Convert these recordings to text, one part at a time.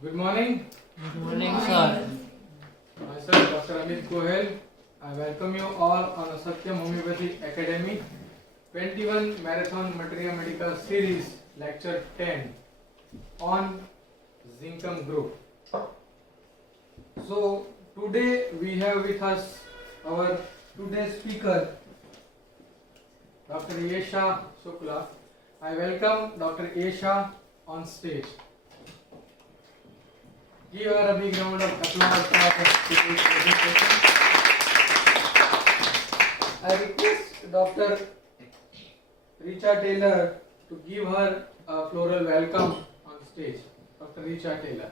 Good morning. Good morning, sir. Myself, Dr. Amit Gohel. I welcome you all on the Satyam Homoeopathy Academy 21 Marathon Materia Medica Series, Lecture 10 on Zincum group. So, today we have with us our today's speaker, Dr. Yesha Shukla. I welcome Dr. Yesha on stage. Give her a big round of applause for her today's presentation. I request Dr. Richa Taylor to give her a floral welcome on stage. Dr. Richa Taylor.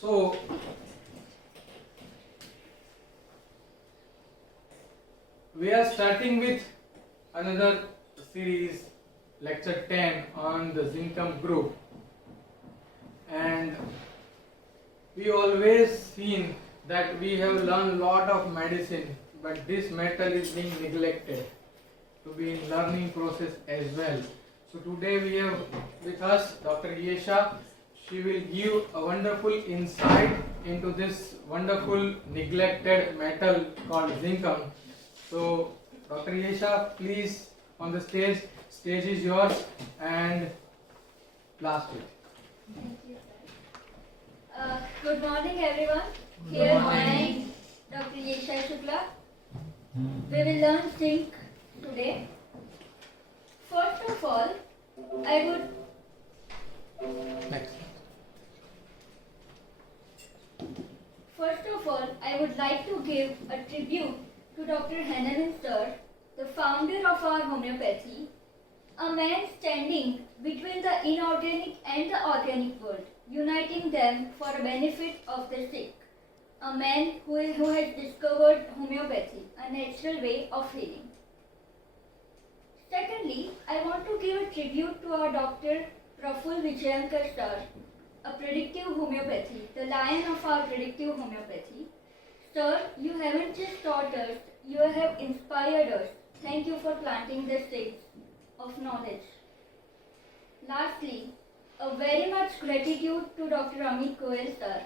So, we are starting with another series, lecture 10 on the Zincum group, and we always seen that we have learned lot of medicine, but this metal is being neglected to be in learning process as well. So today we have with us Dr. Yesha. She will give a wonderful insight into this wonderful neglected metal called Zincum. So, Dr. Yesha, please on the stage. Stage is yours and blast it. Thank you, sir. Good morning, everyone. Here I am, Dr. Yesha Shukla. We will learn zinc today. First of all, I would like to give a tribute to Dr. Henneman sir, the founder of our homeopathy, a man standing between the inorganic and the organic world, uniting them for the benefit of the sick. A man who has discovered homeopathy, a natural way of healing. Secondly, I want to give a tribute to our Dr. Praful Vijayankar sir, a predictive homeopathy, the lion of our predictive homeopathy. Sir, you haven't just taught us, you have inspired us. Thank you for planting the seeds of knowledge. Lastly, a very much gratitude to Dr. Amit Goel sir.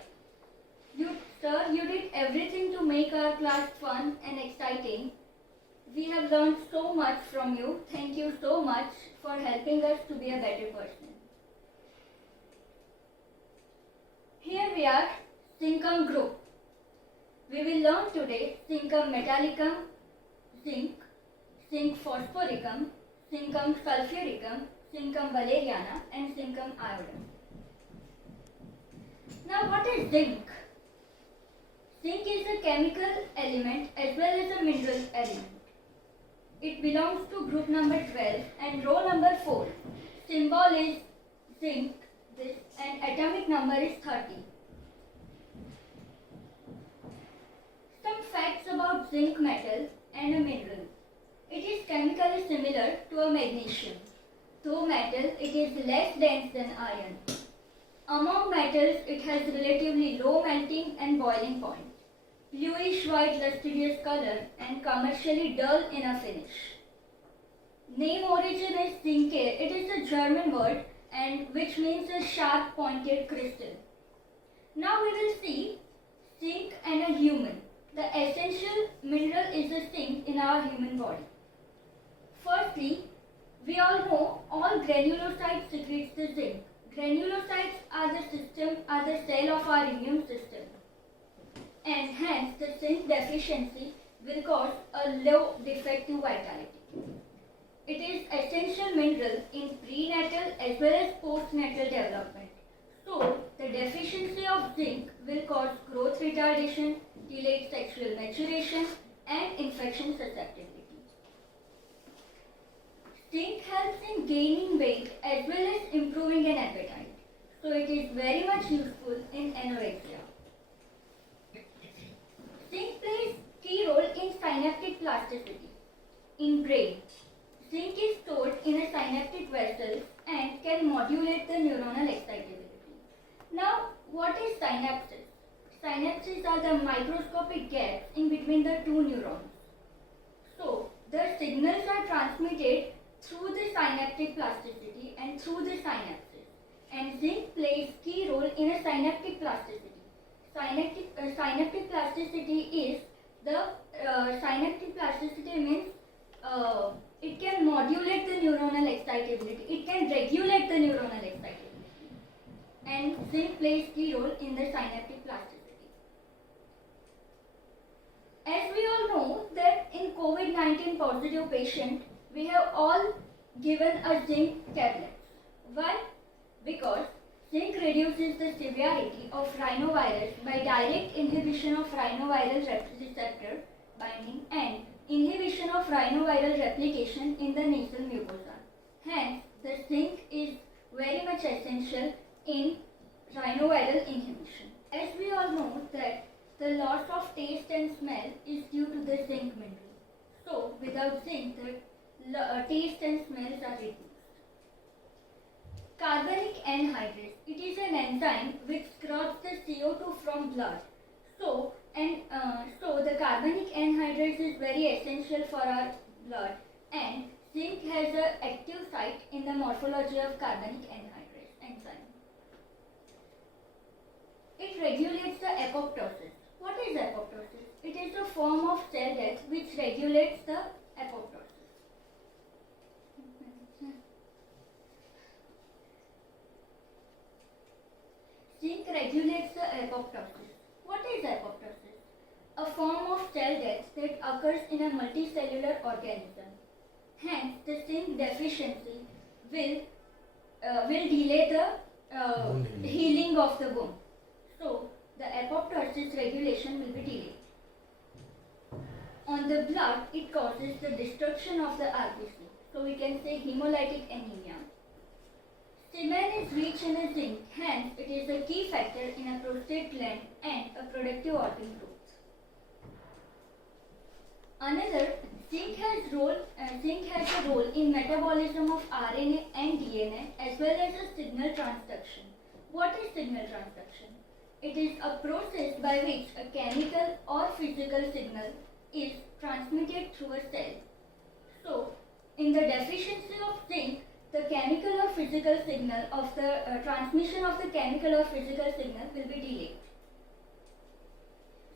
You did everything to make our class fun and exciting. We have learned so much from you. Thank you so much for helping us to be a better person. Here we are, Zincum group. We will learn today Zincum metallicum, zinc, zinc phosphoricum, Zincum sulfuricum, Zincum valeriana and Zincum iodine. Now what is zinc? Zinc is a chemical element as well as a mineral element. It belongs to group number 12 and row number 4. Symbol is zinc, this, and atomic number is 30. Some facts about zinc metal and a mineral. It is chemically similar to a magnesium. Though metal, it is less dense than iron. Among metals, it has relatively low melting and boiling point, bluish white lustrous color and commercially dull in a finish. Name origin is Zinc. It is a German word and which means a sharp pointed crystal. Now we will see zinc and a human. The essential mineral is the zinc in our human body. Firstly, we all know all granulocytes secretes the zinc. Granulocytes are the cell of our immune system, and hence the zinc deficiency will cause a low defective vitality. It is essential mineral in prenatal as well as postnatal development. So, the deficiency of zinc will cause growth retardation, delayed sexual maturation, and infection susceptibility. Zinc helps in gaining weight as well as improving an appetite. So, it is very much useful in anorexia. Zinc plays key role in synaptic plasticity. In brain, zinc is stored in a synaptic vessel and can modulate the neuronal excitability. Now, what is synapses? Synapses are the microscopic gaps in between the two neurons. the signals are transmitted through the synaptic plasticity and through the synapses. And zinc plays key role in a synaptic plasticity. Synaptic plasticity is the synaptic plasticity means it can modulate the neuronal excitability. It can regulate the neuronal excitability. And zinc plays key role in the synaptic plasticity. As we all know that in COVID-19 positive patient, we have all given a zinc tablet. Why? Because zinc reduces the severity of rhinovirus by direct inhibition of rhinoviral receptor binding and inhibition of rhinoviral replication in the nasal mucosa. Hence, the zinc is very much essential in rhinoviral inhibition. As we all know that the loss of taste and smell is due to the zinc mineral. So, without zinc, the taste and smells are reduced. Carbonic anhydrase. It is an enzyme which scrubs the CO2 from blood. So the carbonic anhydrase is very essential for our blood, and zinc has an active site in the morphology of carbonic anhydrase enzyme. It regulates the apoptosis. What is apoptosis? It is a form of cell death which regulates the apoptosis. Zinc regulates the apoptosis. What is apoptosis? A form of cell death that occurs in a multicellular organism. Hence, the zinc deficiency will delay the healing of the wound. So, the apoptosis regulation will be delayed. On the blood, it causes the destruction of the RBC. So, we can say hemolytic anemia. Semen is rich in a zinc, hence it is a key factor in a prostate gland and a productive organ growth. Another, zinc has a role in metabolism of RNA and DNA as well as a signal transduction. What is signal transduction? It is a process by which a chemical or physical signal is transmitted through a cell. So, in the deficiency of zinc, the chemical or physical signal of the transmission of the chemical or physical signal will be delayed.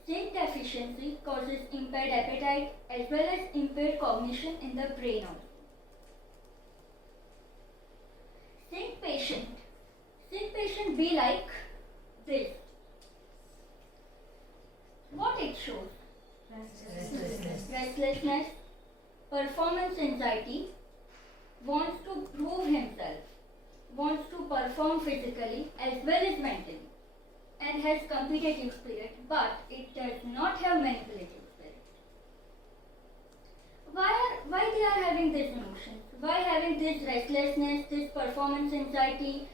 Zinc deficiency causes impaired appetite as well as impaired cognition in the brain also. Zinc patient be like this. What it shows? Restlessness, performance anxiety, wants to prove himself, wants to perform physically as well as mentally, and has competitive spirit, but it does not have manipulative spirit. Why they are having these emotions? Why having this restlessness, this performance anxiety,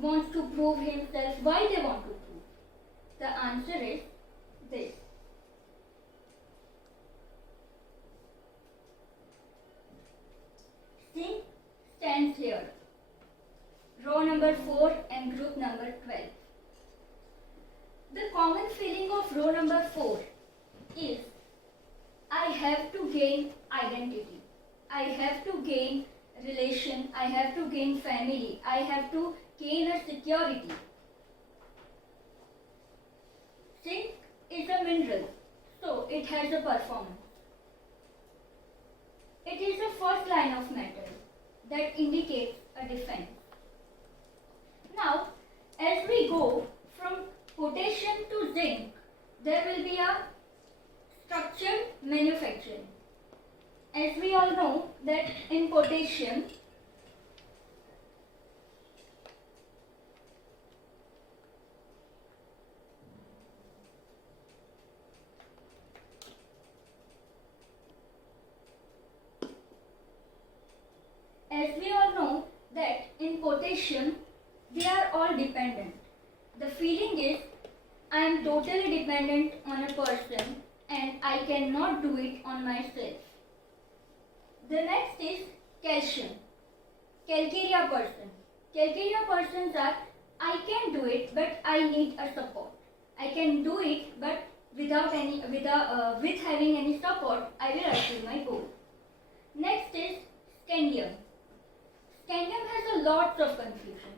wants to prove himself? Why they want to prove? The answer is this. Zinc stands here, row number 4 and group number 12. The common feeling of row number 4 is I have to gain identity, I have to gain relation, I have to gain family, I have to gain a security. Zinc is a mineral, so it has a performance. It is the first line of matter that indicates a defense. Now, as we go from potassium to zinc, there will be a structured manufacturing. As we all know that in potassium, they are all dependent. The feeling is I am totally dependent on a person and I cannot do it on myself. The next is calcium. Calcarea person. Calcarea persons are I can do it but I need a support. I can do it but with having any support I will achieve my goal. Next is scandium. Scandium has a lot of confusion.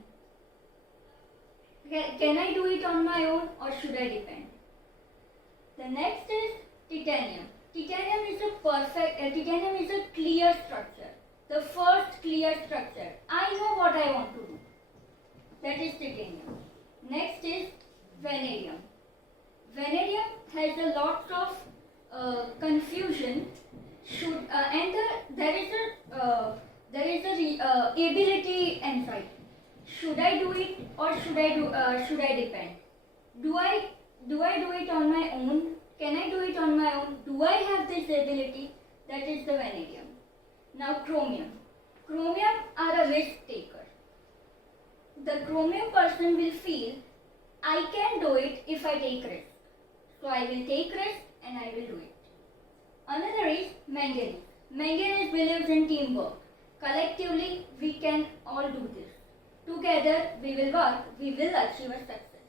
Can I do it on my own or should I depend? The next is titanium. Titanium is a clear structure. The first clear structure. I know what I want to do. That is titanium. Next is vanadium. Vanadium has a lot of confusion. There is a ability anxiety. Should I do it or should I depend? Do I do it on my own? Can I do it on my own? Do I have this ability? That is the vanadium. Now chromium. Chromium are a risk taker. The chromium person will feel I can do it if I take risk. So I will take risk and I will do it. Another is manganese. Manganese believes in teamwork. Collectively we can all do this. Together we will work, we will achieve a success.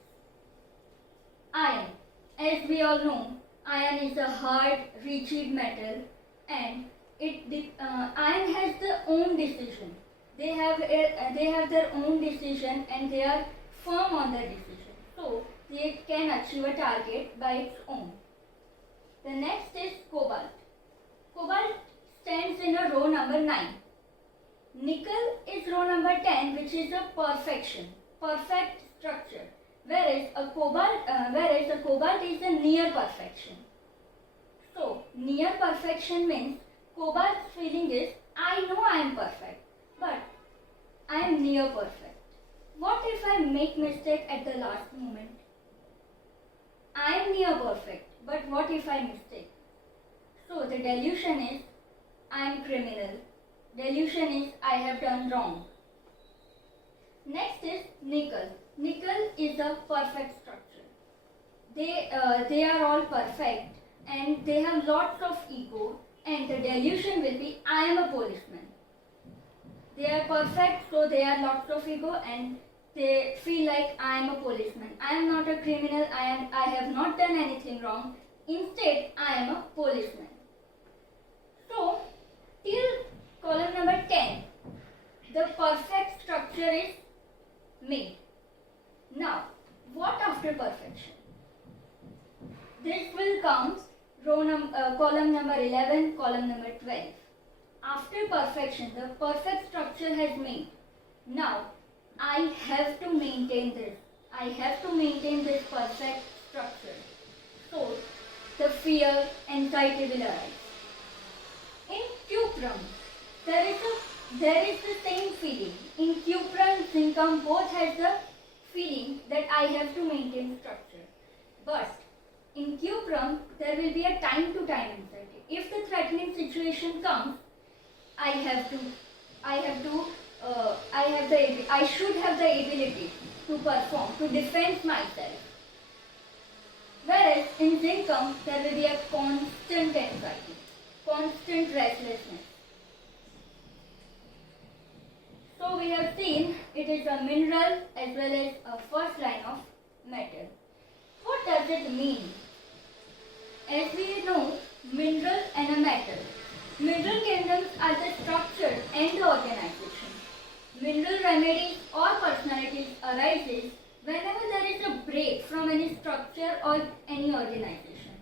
Iron. As we all know, iron is a hard, rigid metal and iron has their own decision. They have their own decision and they are firm on their decision. So they can achieve a target by its own. The next is cobalt. Cobalt stands in a row number 9. Nickel is row number 10, which is a perfect structure, whereas a cobalt is a near perfection. So near perfection means cobalt's feeling is I know I am perfect, but I am near perfect. What if I make mistake at the last moment? I am near perfect, but what if I mistake? So the delusion is I am criminal. Delusion is I have done wrong. Next is nickel. Nickel is a perfect structure. They are all perfect and they have lots of ego and the delusion will be I am a policeman. They are perfect so they are lots of ego and they feel like I am a policeman. I am not a criminal. I have not done anything wrong. Instead, I am a policeman. So, till column number 10, the perfect structure is made. Now, what after perfection? This will come column number 11, column number 12. After perfection, the perfect structure has made. Now, I have to maintain this. I have to maintain this perfect structure. So, the fear, anxiety will arise. In cuprum, there is the same feeling. In cuprum, zincum both has the feeling that I have to maintain structure. But in cuprum, there will be a time-to-time anxiety. If the threatening situation comes, I should have the ability to perform, to defend myself. Whereas in Zincum, there will be a constant anxiety, constant restlessness. So we have seen it is a mineral as well as a first line of metal. What does it mean? As we know, mineral and a metal. Mineral kingdoms are the structure and the organization. Mineral remedies or personalities arises whenever there is a break from any structure or any organization.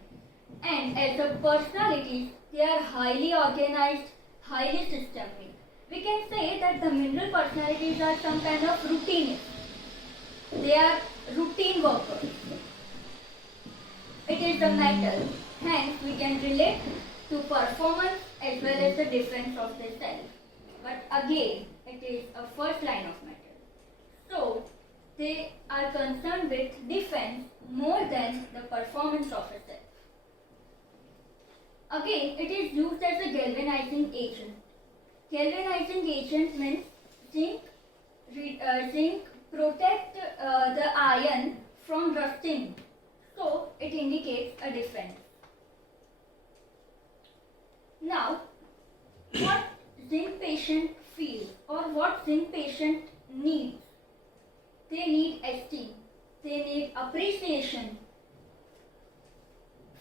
And as the personalities, they are highly organized, highly systemic. We can say that the mineral personalities are some kind of routinists. They are routine workers. It is the metal, hence we can relate to performance as well as the defense of the self. But again, it is a first line of metal. So, they are concerned with defense more than the performance of a self. Again, it is used as a galvanizing agent. Galvanizing agent means zinc protect the iron from rusting. So, it indicates a defense. Now, what zinc patient feels or what zinc patient needs? They need esteem. They need appreciation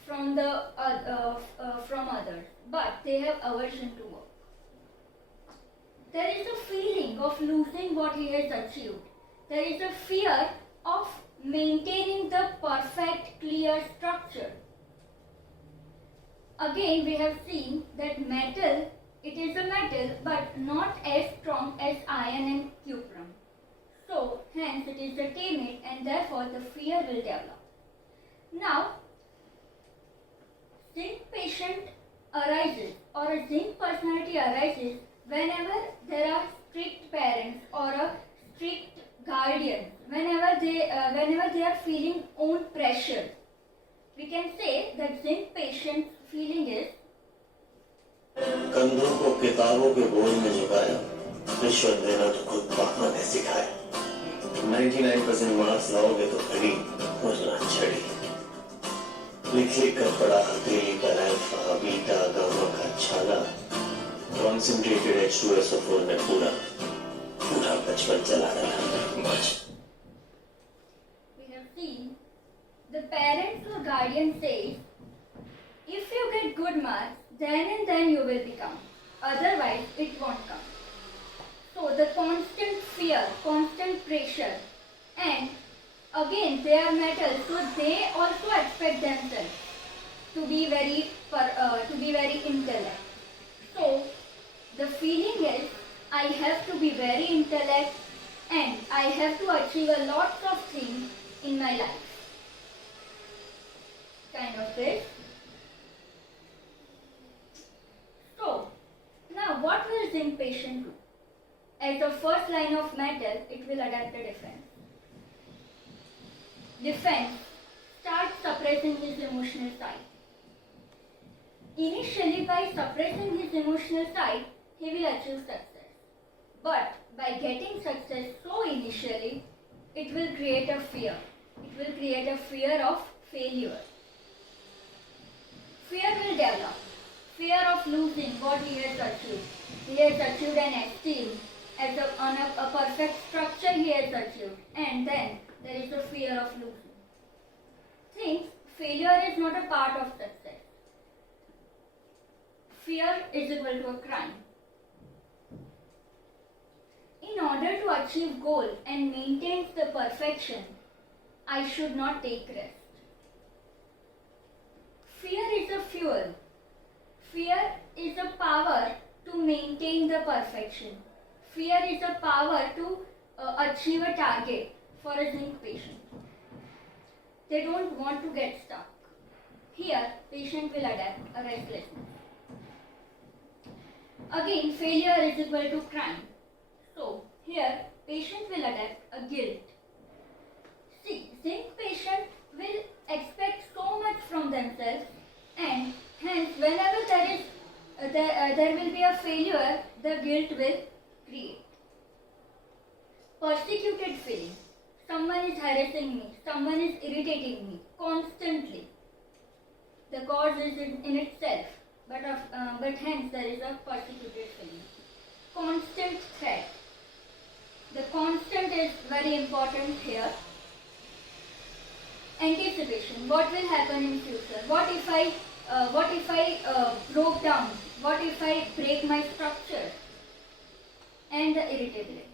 from others, but they have aversion to work. there is a feeling of losing what he has achieved. There is a fear of maintaining the perfect, clear structure. Again, we have seen that metal, it is a metal but not as strong as iron and cuprum. So, hence it is a timid and therefore the fear will develop. Now, zinc patient arises or a zinc personality arises whenever there are strict parents or a strict guardian, whenever they are feeling own pressure. We can say that zinc patient's feeling is कंधों को किताबों के बोझ में झुकाया, रिश्वत देना तो खुद पापा ने सिखाया। 99% मार्क्स लाओगे तो घड़ी वरना छड़ी। लिख लिख कर पढ़ा हथेली पर अल्फा बीटा गामा का छाला। कॉन्सेंट्रेटेड H2SO4 में पूरा बचपन चला गया बच। We have seen the parents or guardian says, if you get good marks, then and then you will become. Otherwise, it won't come. So the constant fear, constant pressure, and again they are metal, so they also expect themselves to be very intellect. So the feeling is, I have to be very intellect and I have to achieve a lot of things in my life. Kind of this. So, now what will zinc patient do? As the first line of metal, it will adapt a defense. Defense starts suppressing his emotional side. Initially, by suppressing his emotional side, he will achieve success. But by getting success so initially, it will create a fear. It will create a fear of failure. Fear will develop. Fear of losing what he has achieved. He has achieved an esteem as a perfect structure he has achieved, and then there is a fear of losing. Thinks failure is not a part of success. Fear is equal to a crime. In order to achieve goal and maintain the perfection, I should not take rest. Fear is a fuel. Fear is a power to maintain the perfection. Fear is a power to achieve a target for a zinc patient. They don't want to get stuck. Here, patient will adapt a restlessness. Again, failure is equal to crime. So, here, patient will adapt a guilt. See, zinc patient will expect so much from themselves, and hence, whenever there will be a failure, the guilt will create. Persecuted feeling. Someone is harassing me. Someone is irritating me constantly. The cause is in itself, but hence there is a persecuted feeling. Constant threat. The constant is very important here. Anticipation. What will happen in future? What if I broke down? What if I break my structure? And the irritability.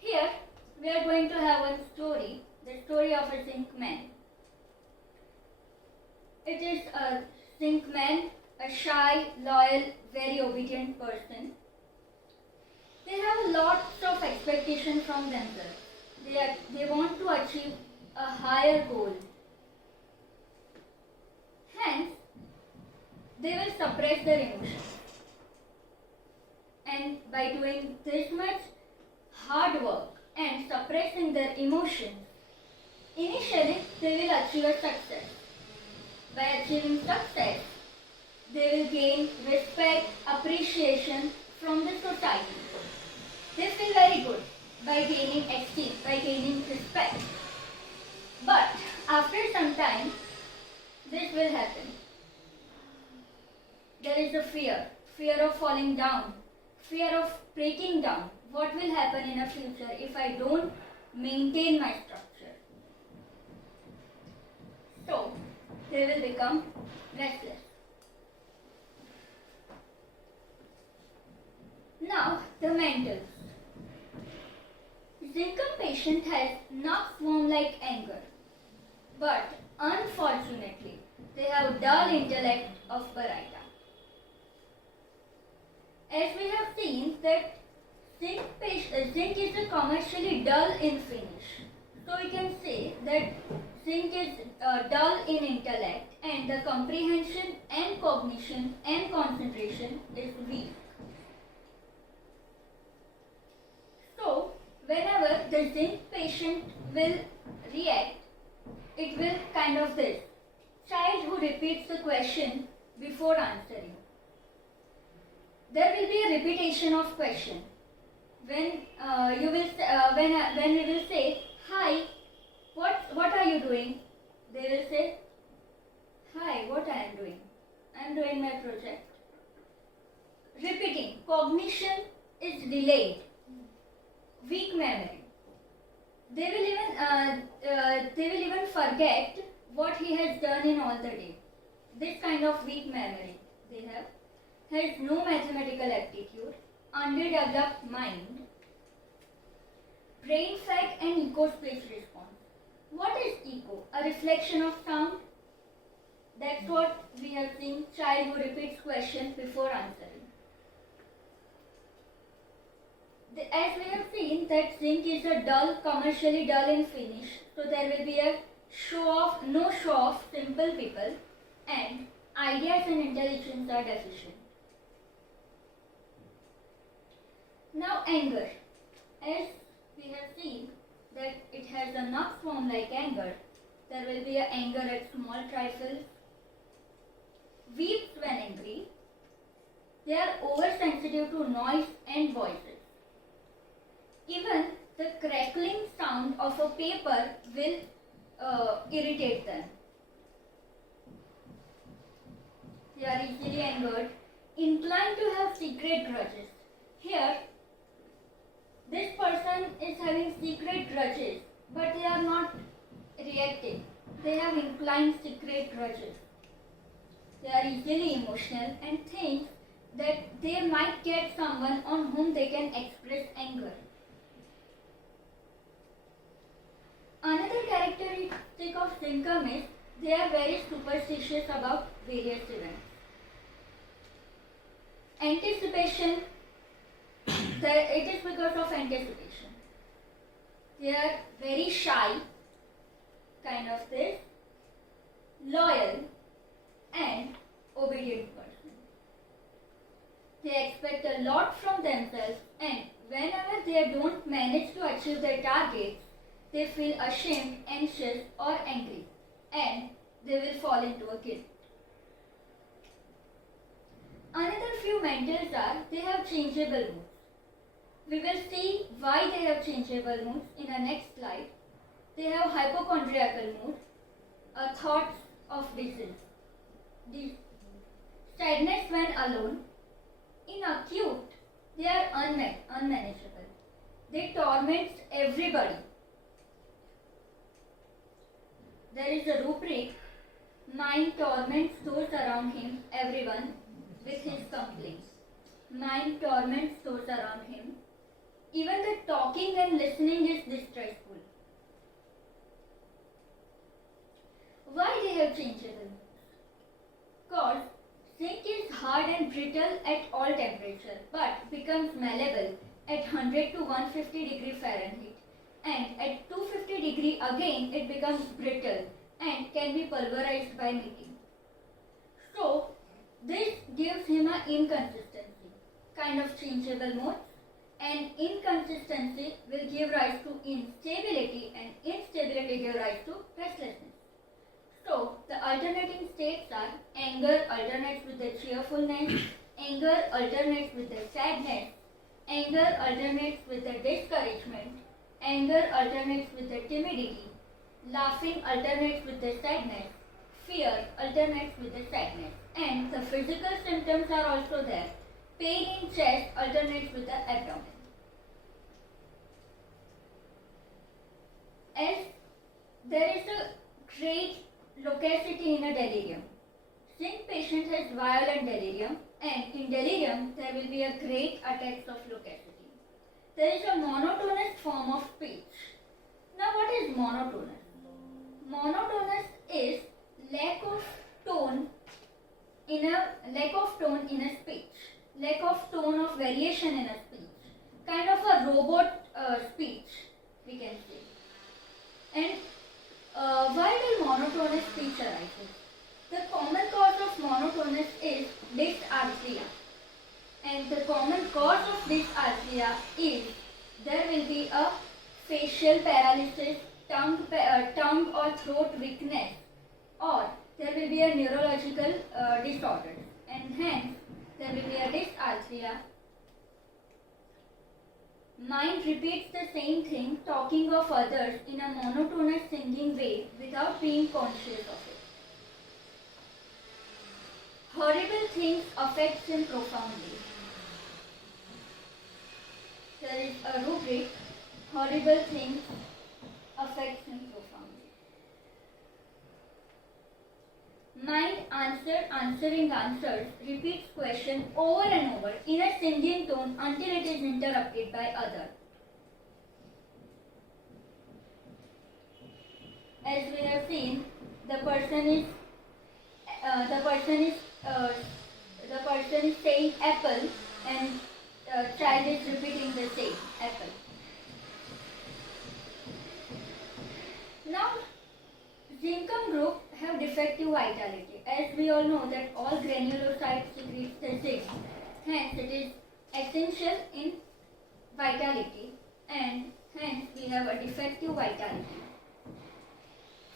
Here we are going to have one story, the story of a zinc man. It is a zinc man, a shy, loyal, very obedient person. They have lots of expectation from themselves. They want to achieve a higher goal. Hence, they will suppress their emotions. And by doing this much hard work and suppressing their emotions, initially they will achieve a success. By achieving success, they will gain respect, appreciation from the society. They feel very good by gaining esteem, by gaining respect. But after some time, this will happen. There is a fear of falling down, fear of breaking down. What will happen in the future if I don't maintain my structure? So, they will become restless. patient has not form like anger, but unfortunately, they have dull intellect of Barita. As we have seen that zinc is a commercially dull in finish. So we can say that zinc is dull in intellect and the comprehension and cognition and concentration is weak. So whenever the zinc patient will react, it will kind of this. Child who repeats the question before answering. There will be a repetition of question. When we will say, hi, what are you doing? They will say, hi, what I am doing? I am doing my project. Repeating. Cognition is delayed. Weak memory. They will even forget what he has done in all the day. This kind of weak memory they have. Has no mathematical aptitude, underdeveloped mind, brain fag and echo space response. What is echo? A reflection of sound. That's what we have seen. Child who repeats questions before answering. As we have seen that zinc is a dull, commercially dull in finish. So there will be a no show off, simple people, and ideas and intelligence are deficient. Now anger. As we have seen that it has a not form like anger, there will be a anger at small trifles. Weeps when angry. They are oversensitive to noise and voices. Even the crackling sound of a paper will irritate them. They are easily angered, inclined to have secret grudges. Here, this person is having secret grudges, but they are not reacting. They have inclined secret grudges. They are easily emotional and think that they might get someone on whom they can express anger. Another characteristic of Zincum is they are very superstitious about various events. Anticipation. It is because of anticipation. They are very shy, kind of this, loyal and obedient person. They expect a lot from themselves and whenever they don't manage to achieve their targets, they feel ashamed, anxious or angry and they will fall into a guilt. Another few mentals are they have changeable moods. We will see why they have changeable moods in the next slide. They have hypochondriacal mood, thoughts of disease, sadness when alone. In acute, they are unmanageable. They torment everybody. There is a rubric, mind torments those around him, everyone, with his complaints. Mind torments those around him. Even the talking and listening is distressful. Why they have changeable? Because zinc is hard and brittle at all temperature but becomes malleable at 100 to 150 degree Fahrenheit and at 250 degree again it becomes brittle and can be pulverized by meeting. So this gives him an inconsistency, kind of changeable modes, and inconsistency will give rise to instability and instability give rise to restlessness. So the alternating states are anger alternates with the cheerfulness, anger alternates with the sadness, anger alternates with the discouragement, anger alternates with the timidity, laughing alternates with the sadness, fear alternates with the sadness, and the physical symptoms are also there. Pain in chest alternates with the abdomen. As there is a great loquacity in a delirium. Zinc patient has violent delirium and in delirium there will be a great attacks of loquacity. There is a monotonous form of speech Now, what is monotonous? Monotonous is lack of tone in a speech, lack of tone of variation in a speech, kind of a robot speech, we can say. And why will monotonous speech arise? The common cause of monotonous is dysarthria, and the common cause of dysarthria is there will be a facial paralysis, tongue or throat weakness, or there will be a neurological disorder, and hence there will be a dysarthria. Mind repeats the same thing, talking of others in a monotonous singing way without being conscious of it. Horrible things affects him profoundly. There is a rubric, horrible things affects him profoundly. Mind answering answers, repeats question over and over in a singing tone until it is interrupted by other. As we have seen, the person is saying apple, and child is repeating the same apple. Now, Zincum group have defective vitality. As we all know that all granulocytes secrete the zinc. Hence, it is essential in vitality, and hence we have a defective vitality.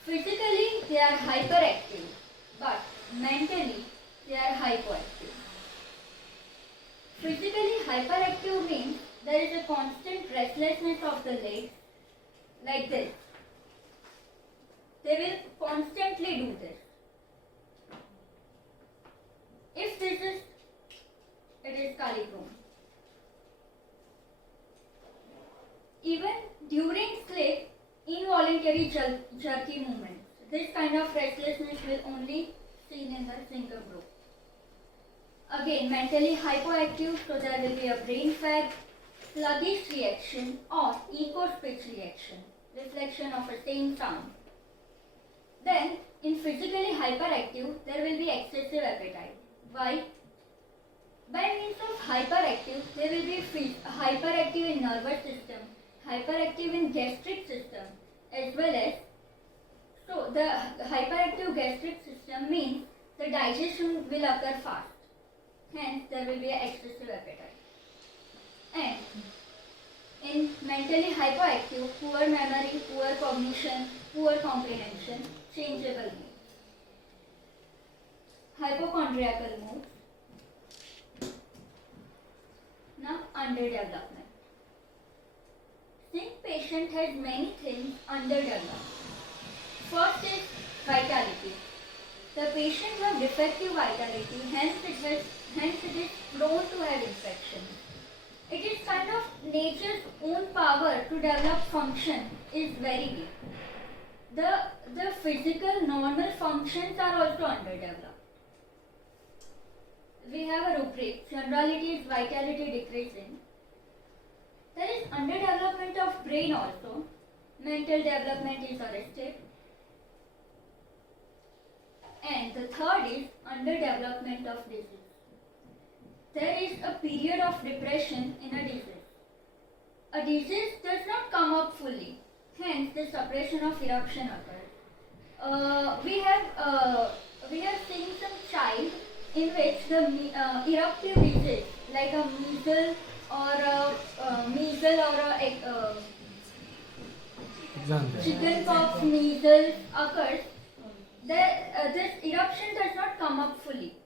Physically, they are hyperactive, but mentally, they are hypoactive. Physically hyperactive means there is a constant restlessness of the legs, like this. They will constantly do this. If this is, it is calichrome. Even during sleep, involuntary jerky movements. This kind of restlessness will only seen in the Zincum group. Again, mentally hypoactive, so there will be a brain fag, sluggish reaction or echo-speech reaction, reflection of a same sound. Then, in physically hyperactive, there will be excessive appetite. Why? By means of hyperactive, there will be hyperactive in nervous system, hyperactive in gastric system, as well as, so the hyperactive gastric system means the digestion will occur fast. Hence, there will be an excessive appetite. And in mentally hypoactive, poor memory, poor cognition, poor comprehension, changeable mood. Hypochondriacal mood. Now, underdevelopment. Zinc patient has many things underdeveloped. First is vitality. The patient has defective vitality, hence it is prone to have infection. It is kind of nature's own power to develop function is very weak. The physical normal functions are also underdeveloped. We have a rubric, generality is vitality decreasing. There is underdevelopment of brain also. Mental development is arrested. And the third is underdevelopment of disease. There is a period of depression in a disease. A disease does not come up fully. Hence, the suppression of eruption occurs. We have seen some child in which the eruptive disease, like a measles or chickenpox, measles occurs. This eruption does not come up fully.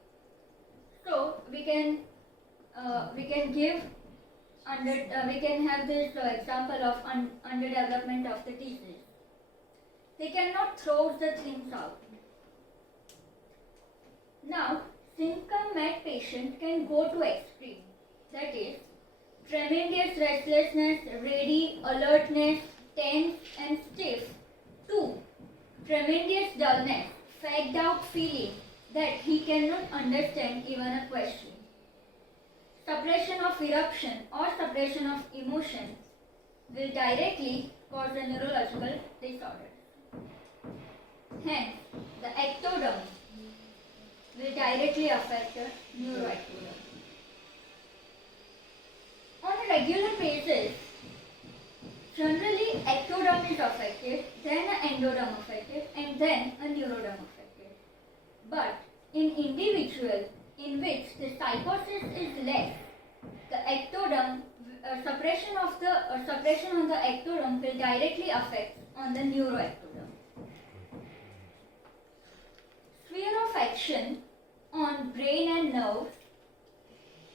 So we can have this example of underdevelopment of the disease. They cannot throw the things out. Now, Zincum med patient can go to extreme. That is, tremendous restlessness, ready, alertness, tense and stiff, to tremendous dullness, fagged out feeling that he cannot understand even a question. Suppression of eruption or suppression of emotion will directly cause a neurological disorder. Hence, the ectoderm will directly affect the neuroectoderm. On a regular basis, generally ectoderm is affected, then an endoderm affected, and then a neuroderm affected. But in individuals in which the psychosis is less, the ectoderm suppression on the ectoderm will directly affect on the neuroectoderm. Sphere of action on brain and nerves.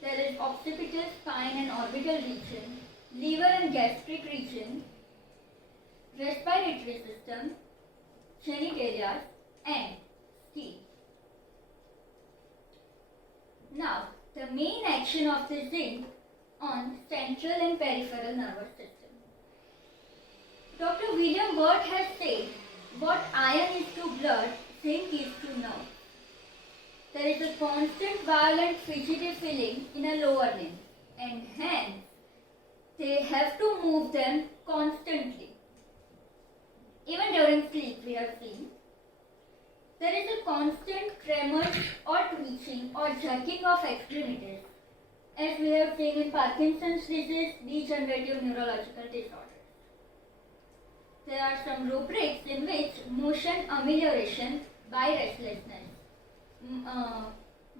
There is occipital, spine and orbital region, liver and gastric region, respiratory system, genitalia and skin. Now, the main action of the zinc on central and peripheral nervous system. Dr. William Burt has said, what iron is to blood, zinc is to nerve. There is a constant violent fidgety feeling in a lower limb, and hence they have to move them constantly. Even during sleep, we have seen there is a constant tremor or twitching or jerking of extremities, as we have seen in Parkinson's disease, degenerative neurological disorders. There are some rubrics in which motion amelioration by restlessness.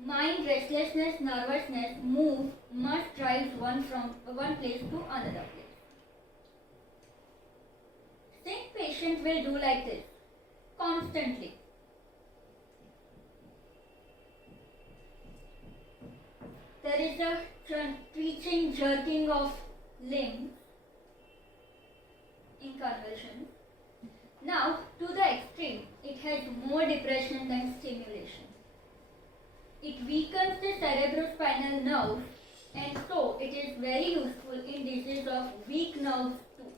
Mind, restlessness, nervousness, move, must drive one from one place to another place. Zinc patient will do like this constantly. There is a twitching, jerking of limbs in convulsions. Now, to the extreme, it has more depression than stimulation. It weakens the cerebrospinal nerve, and so it is very useful in disease of weak nerves too.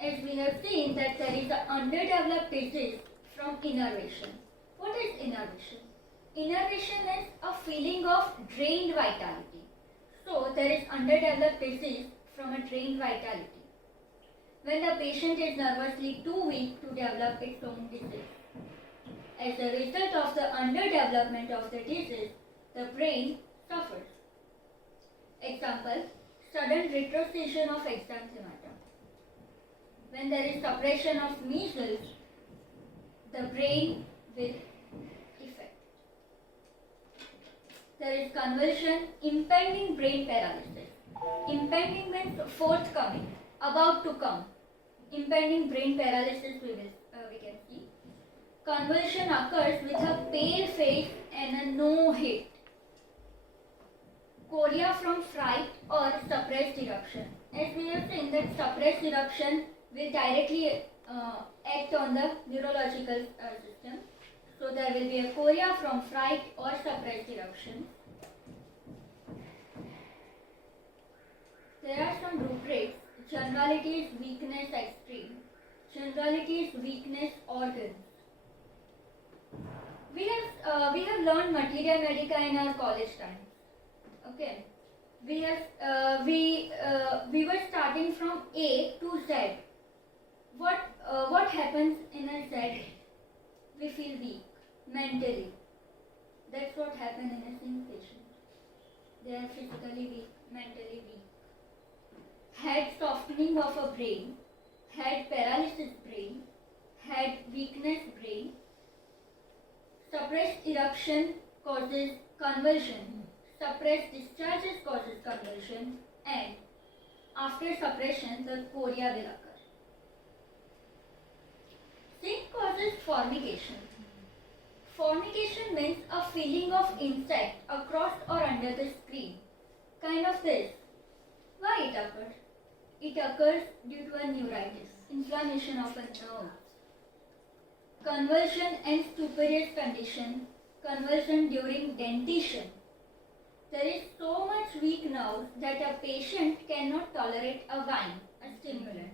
As we have seen that there is an underdeveloped disease from innervation. What is innervation? Innervation is a feeling of drained vitality. So there is underdeveloped disease from a drained vitality. When the patient is nervously too weak to develop its own disease. As a result of the underdevelopment of the disease, the brain suffers. Example, sudden retrocession of exanthemata. When there is suppression of measles, the brain will affect. There is convulsion, impending brain paralysis. Impending means forthcoming, about to come. Impending brain paralysis we can see. Convulsion occurs with a pale face and a no hit. Chorea from fright or suppressed eruption. As we have seen that suppressed eruption will directly act on the neurological system. So there will be a chorea from fright or suppressed eruption. There are some rubrics. Generalities, weakness, extreme. Generalities, weakness, organs. We have learned Materia Medica in our college time. Okay, we were starting from A to Z. What happens in a Z? We feel weak mentally. That's what happens in a zinc patient. They are physically weak, mentally weak. Had softening of a brain, had paralysis brain, had weakness brain. Suppressed eruption causes convulsion. Suppressed discharges causes convulsion, and after suppression the chorea will occur. Zinc causes formication. Formication means a feeling of insect across or under the screen. Kind of this. Why it occurs? It occurs due to a neuritis, inflammation of a nerve. Convulsion and stuporious condition, convulsion during dentition. There is so much weak nerve that a patient cannot tolerate a wine, a stimulant.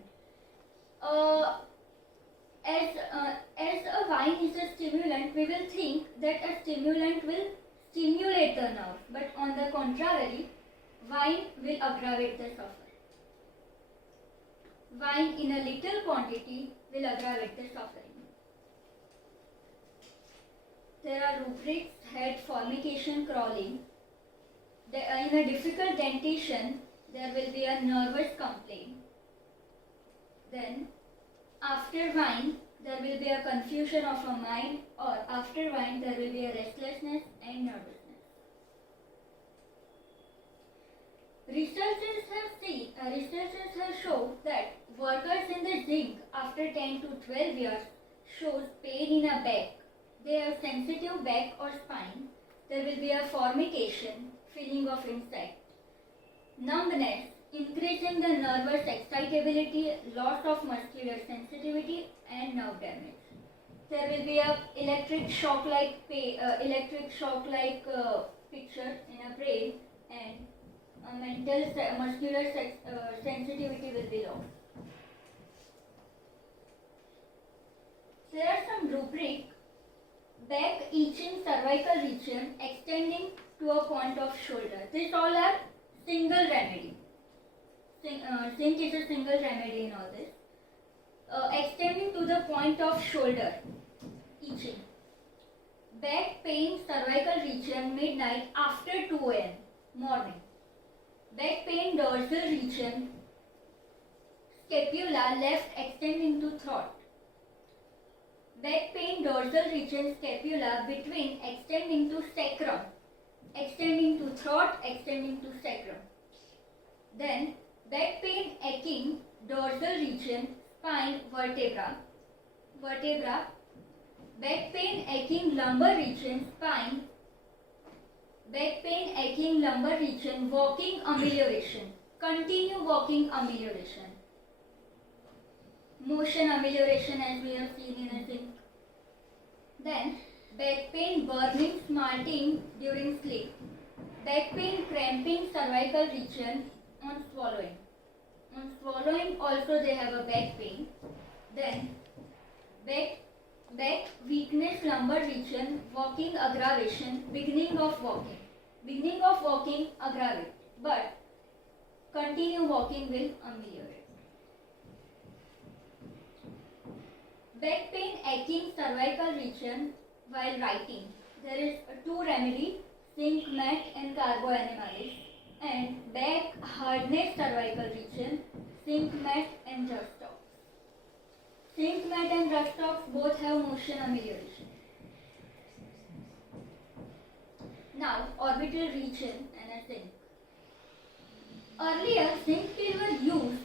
As a wine is a stimulant, we will think that a stimulant will stimulate the nerve, but on the contrary, wine will aggravate the suffer. Wine in a little quantity will aggravate the suffering. There are rubrics: head formication, crawling. In a difficult dentition, there will be a nervous complaint. Then, after wine, there will be a confusion of a mind, or after wine, there will be a restlessness and nervousness. Researchers have shown that workers in the zinc after 10 to 12 years shows pain in a back. They have sensitive back or spine. There will be a formication, feeling of insect, numbness, increasing the nervous excitability, loss of muscular sensitivity, and nerve damage. There will be a electric shock like picture in a brain, and muscular sensitivity will be lost. There are some rubric: back itching, cervical region extending to a point of shoulder. These all are single remedy. Zinc is a single remedy in all this. Extending to the point of shoulder, itching. Back pain, cervical region, midnight after 2 am, morning. Back pain, dorsal region, scapula left extending to throat. Back pain, dorsal region, scapula between extending to sacrum, extending to throat, extending to sacrum. Then back pain, aching, dorsal region, spine, vertebra. Back pain, aching, lumbar region, spine. Back pain, aching, lumbar region, walking amelioration. Continue walking amelioration. Motion amelioration, as we have seen in a zinc. Then back pain, burning, smarting during sleep. Back pain, cramping, cervical region on swallowing. On swallowing also they have a back pain. Then back weakness, lumbar region, walking aggravation, beginning of walking. Beginning of walking aggravate, but continue walking will ameliorate. Back pain, aching, cervical region while writing. There is two remedy: zinc mat and carboanimalis. And back hardness, cervical region, zinc mat and rust ox. Zinc mat and rust ox both have motion amelioration. Now, orbital region and a zinc. Earlier, zinc pills were used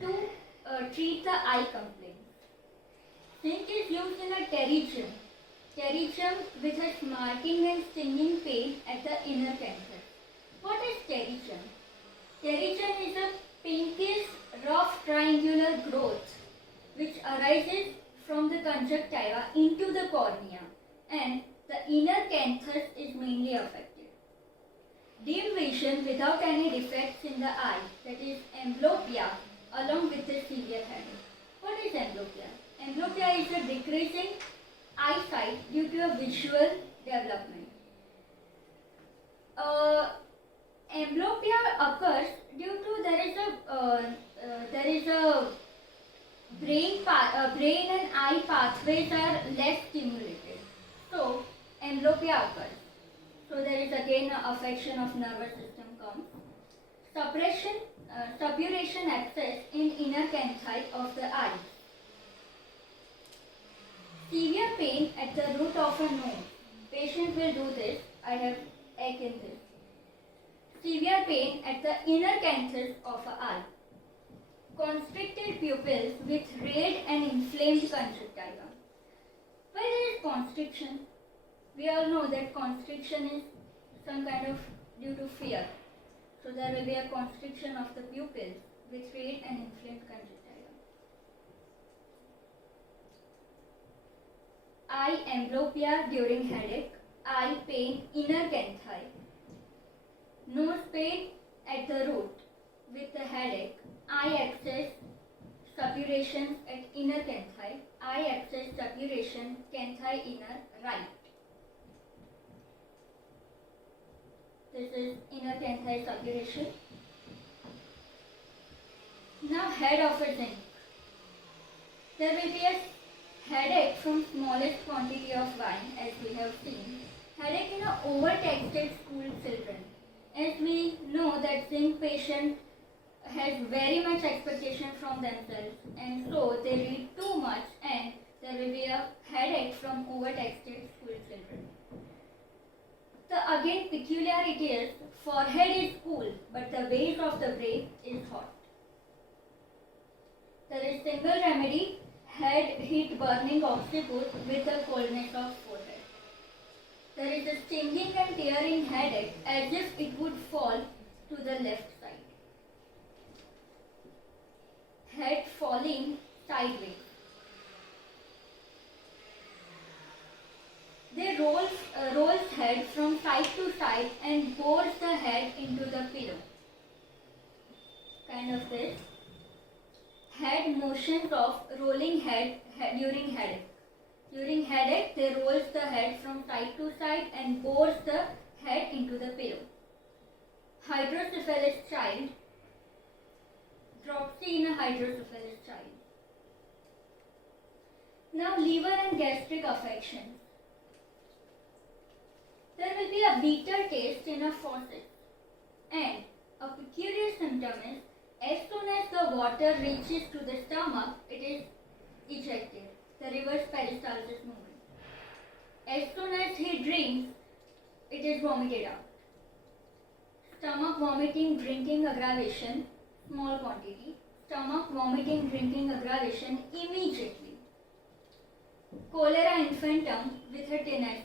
to treat the eye complaints. Zinc is used in a pterygium with a smarting and stinging pain at the inner canthus. What is pterygium? Pterygium is a pinkish, rough triangular growth which arises from the conjunctiva into the cornea, and the inner canthus is mainly affected. Dim vision without any defects in the eye, that is amblyopia, along with the severe headache. What is amblyopia? Amblyopia is a decreasing eyesight due to a visual development. Amblyopia occurs due to there is a brain and eye pathways are less stimulated. So amblyopia occurs. So there is again an affection of nervous system comes. Suppuration abscess in inner canthi of the eye. Severe pain at the root of a nose. Patient will do this. I have ache in this. Severe pain at the inner canthus of an eye. Constricted pupils with red and inflamed conjunctiva. Why there is constriction? We all know that constriction is some kind of due to fear. So there will be a constriction of the pupils with red and inflamed conjunctiva. Eye amblyopia during headache. Eye pain, inner canthi. Nose pain at the root with the headache. Eye abscess, suppuration at inner canthi. Eye abscess, suppuration, canthi inner, right. This is inner canthi suppuration. Now head of a zinc. There will be a headache from smallest quantity of wine, as we have seen. Headache in a overtaxed school children. As we know that zinc patient has very much expectation from themselves, and so they read too much and there will be a headache from overtaxed school children. The again peculiarity is forehead is cool but the base of the brain is hot. There is single remedy, head heat burning oxyput with the coldness of forehead. There is a stinging and tearing headache as if it would fall to the left side. Head falling sideways. They rolls head from side to side and bores the head into the pillow. Kind of this. Head motions of rolling head during headache. During headache, they rolls the head from side to side and bores the head into the pillow. Hydrocephalus child. Dropsy in a hydrocephalus child. Now liver and gastric affections. There will be a bitter taste in a faucet, and a peculiar symptom is as soon as the water reaches to the stomach, it is ejected, the reverse peristalsis movement. As soon as he drinks, it is vomited out. Stomach vomiting, drinking aggravation, small quantity. Stomach vomiting, drinking aggravation immediately. Cholera infantum with a tenesmus.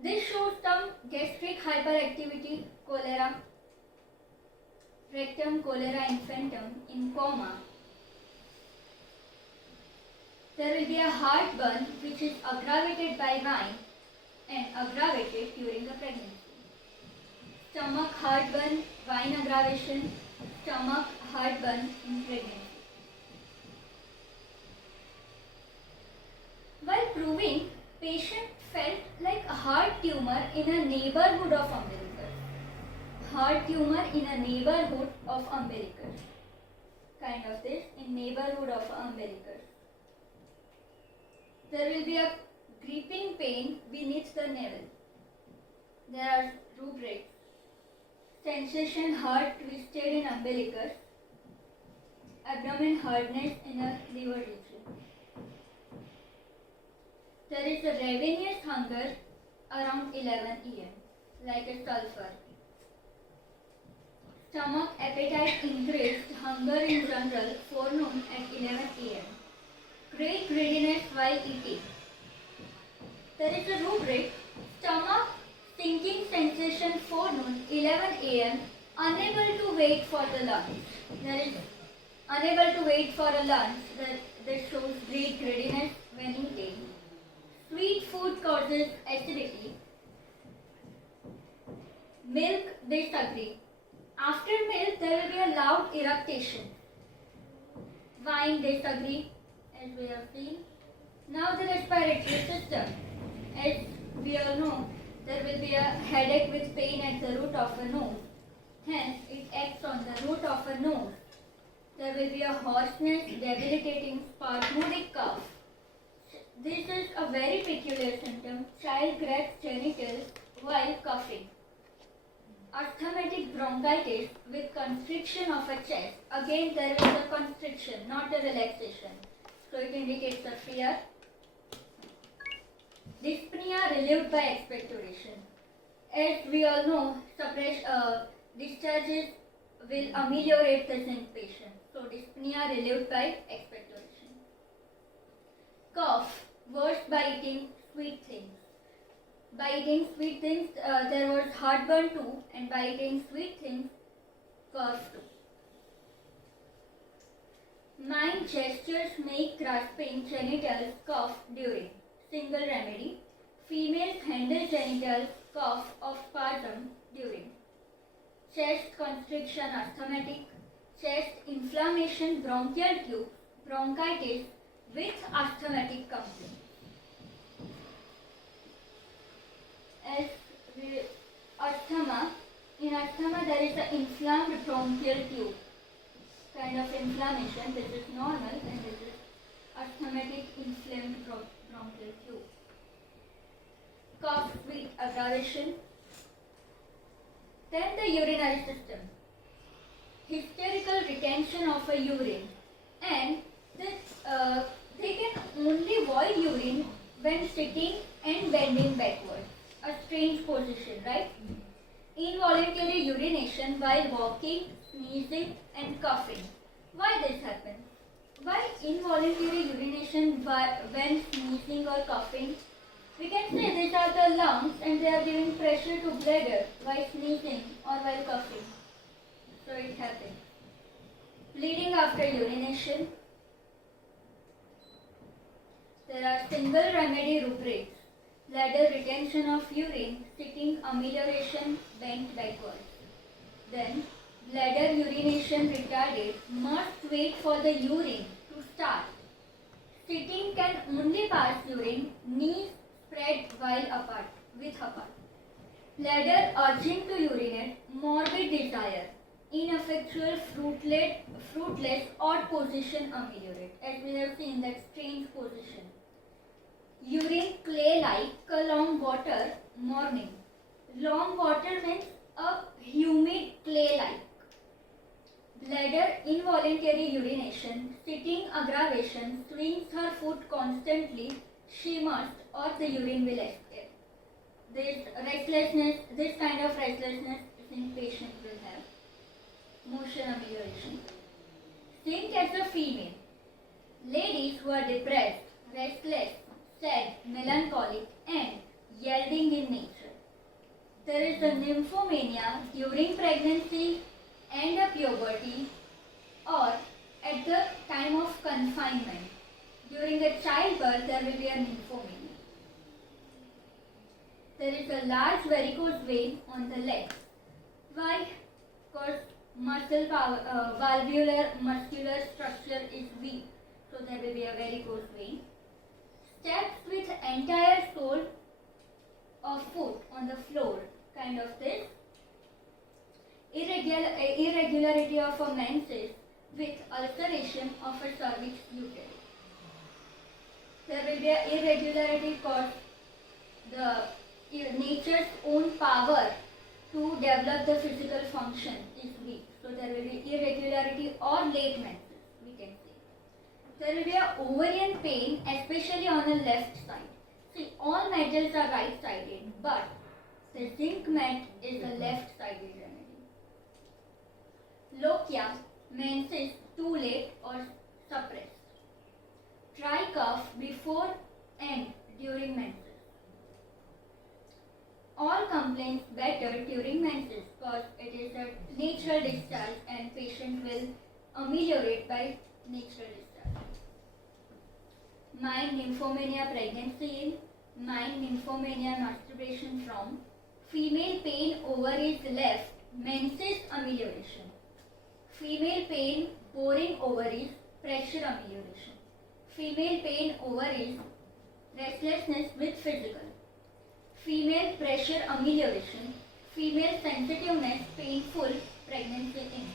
This shows some gastric hyperactivity, cholera, rectum cholera infantum in coma. There will be a heartburn which is aggravated by wine and aggravated during the pregnancy. Stomach heartburn, wine aggravation, stomach heartburn in pregnancy. While proving, patient felt like a heart tumor in a neighborhood of umbilicus. Heart tumor in a neighborhood of umbilicus. Kind of this, in neighborhood of umbilicus. There will be a gripping pain beneath the navel. There are rubrics. Sensation heart twisted in umbilicus. Abdomen hardness in a liver region. There is a ravenous hunger around 11 am, like a sulfur. Stomach appetite increased, hunger in general, forenoon at 11 am. Great greediness while eating. There is a rubric, stomach sinking sensation forenoon, 11 am, unable to wait for the lunch. There is unable to wait for a lunch that shows great greediness when eating. Sweet food causes acidity. Milk disagree. After milk, there will be a loud eructation. Wine disagree, as we have seen. Now the respiratory system. As we all know, there will be a headache with pain at the root of a nose. Hence, it acts on the root of a nose. There will be a hoarseness, debilitating spasmodic cough. This is a very peculiar symptom. Child grabs genitals while coughing. Asthmatic bronchitis with constriction of a chest. Again, there is a constriction, not a relaxation. So it indicates a fear. Dyspnea relieved by expectoration. As we all know, discharges will ameliorate the zinc patient. So dyspnea relieved by expectoration. Cough, worse by eating sweet things. By eating sweet things, there was heartburn too, and by eating sweet things, cough too. Mind gestures make grasping genitals cough during. Single remedy. Females handle genitals cough of spasm during. Chest constriction asthmatic. Chest inflammation bronchial tube, bronchitis with asthmatic complaint. Asthma, in asthma there is an inflamed bronchial tube. inflammation, this is normal, and this is asthmatic inflamed bronchial tube. Cough with aggravation. Then the urinary system. Hysterical retention of a urine, and they can only void urine when sitting and bending backward, a strange position, right? Involuntary urination while walking, sneezing and coughing. Why this happens? Why involuntary urination when sneezing or coughing? We can say these are the lungs and they are giving pressure to bladder while sneezing or while coughing. So it happens. Bleeding after urination. There are single remedy rubrics. Bladder retention of urine, sitting amelioration, bent backward. Then bladder urination retarded, must wait for the urine to start. Sitting can only pass urine, knees spread while apart. Bladder urging to urinate, morbid desire, ineffectual fruitless odd position ameliorate, as we have seen that strange position. Urine clay-like, long water, morning. Long water means a humid clay-like. Bladder involuntary urination, sitting aggravation, swings her foot constantly, she must, or the urine will escape. This kind of restlessness, zinc patient will have. Motion amelioration. Zinc as a female. Ladies who are depressed, restless, sad, melancholic and yielding in nature. There is a nymphomania during pregnancy and a puberty or at the time of confinement. During a childbirth there will be a nymphomania. There is a large varicose vein on the leg. Why? Because valvular muscular structure is weak, so there will be a varicose vein. Steps with entire sole of foot on the floor, kind of this. Irregularity of a menses with ulceration of a cervix uterus. There will be an irregularity because the nature's own power to develop the physical function is weak. So there will be irregularity or late menses, we can say. There will be an ovarian pain, especially on the left side. See, all metals are right-sided, but the zinc mat is a left-sided remedy. Lochia, menses too late or suppressed. Dry cough before and during menses. All complaints better during menses because it is a natural discharge and patient will ameliorate by natural discharge. Mild nymphomania pregnancy in, mild nymphomania masturbation from, female pain ovaries left, menses amelioration. Female pain boring ovaries, pressure amelioration. Female pain ovaries, restlessness with physical. Female pressure amelioration. Female sensitiveness, painful, pregnancy in.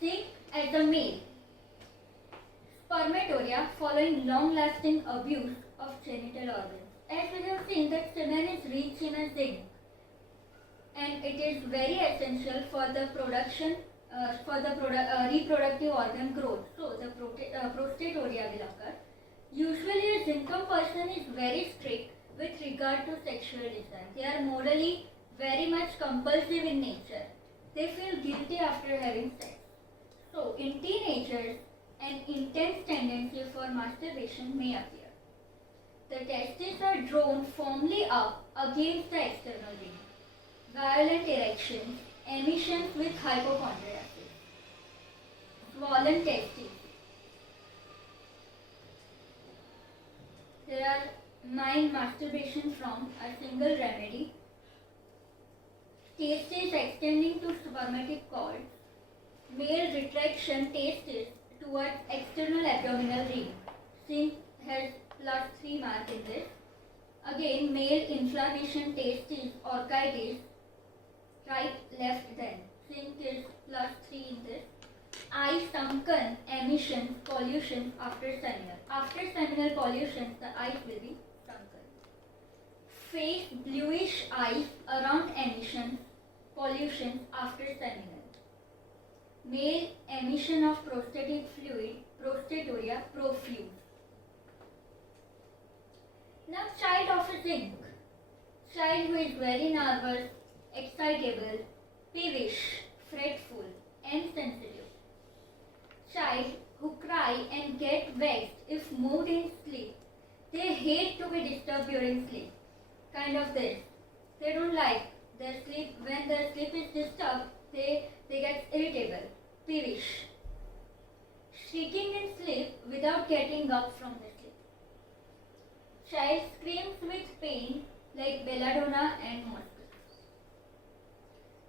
Zinc as a male. Spermatoria following long-lasting abuse of genital organs. As we have seen that semen is rich in a zinc and it is very essential for the production, reproductive organ growth. So the prostaturia will occur. Usually a Zincum person is very strict with regard to sexual desire. They are morally very much compulsive in nature. They feel guilty after having sex. So in teenagers, an intense tendency for masturbation may appear. The testes are drawn firmly up against the external ring. Violent erections, emissions with hypochondriasis. Swollen testes. There are mild masturbation from a single remedy. Testes extending to spermatic cord. Male retraction testes towards external abdominal ring. Zinc has +3 mark in this. Again, male inflammation testes orchitis, right, left then. zinc is plus 3 in this. Eye sunken emissions, pollutions after seminal. After seminal pollutions, the eyes will be sunken. Face bluish eyes around emissions, pollutions after seminal. Male emission of prostatic fluid, prostaturia profuse. Now child of a zinc. Child who is very nervous, excitable, peevish, fretful and sensitive. Child who cry and get vexed if moved in sleep. They hate to be disturbed during sleep. Kind of this. They don't like their sleep. When their sleep is disturbed, they get irritable, peevish. Shrieking in sleep without getting up from the sleep. Child screams with pain like belladonna and muscles.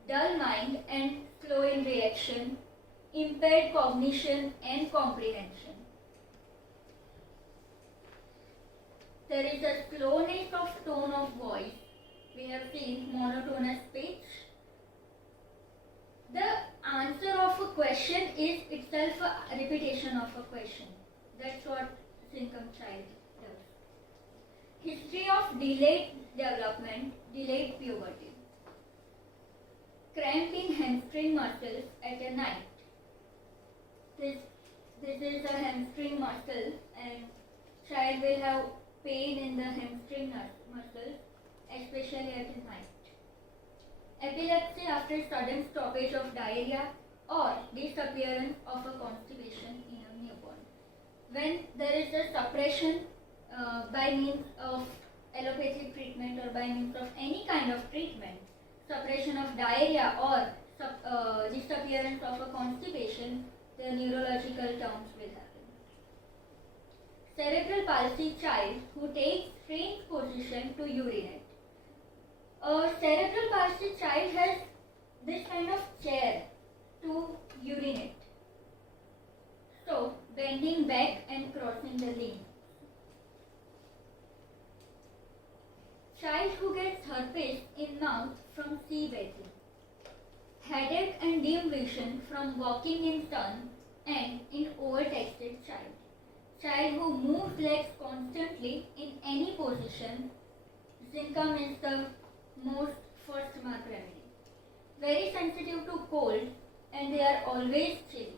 Dull mind and slow in reaction, impaired cognition and comprehension. There is a slowness of tone of voice. We have seen monotonous speech. The answer of a question is itself a repetition of a question. That's what Zincum child does. History of delayed development, delayed puberty. Cramp in hamstring muscles at a night. This is a hamstring muscle and child will have pain in the hamstring muscles, especially at night. Epilepsy after sudden stoppage of diarrhea or disappearance of a constipation in a newborn. When there is a suppression by means of allopathic treatment or by means of any kind of treatment, suppression of diarrhea or disappearance of a constipation, the neurological terms will happen. Cerebral palsy child who takes strange position to urinate. A cerebral palsy child has this kind of chair to urinate. So, bending back and crossing the limbs. Child who gets herpes in mouth from sea bathing. Headache and dim vision from walking in sun and in overtexted child. Child who moves legs constantly in any position. Zincum is the most first mark remedy. Very sensitive to cold and they are always chilly.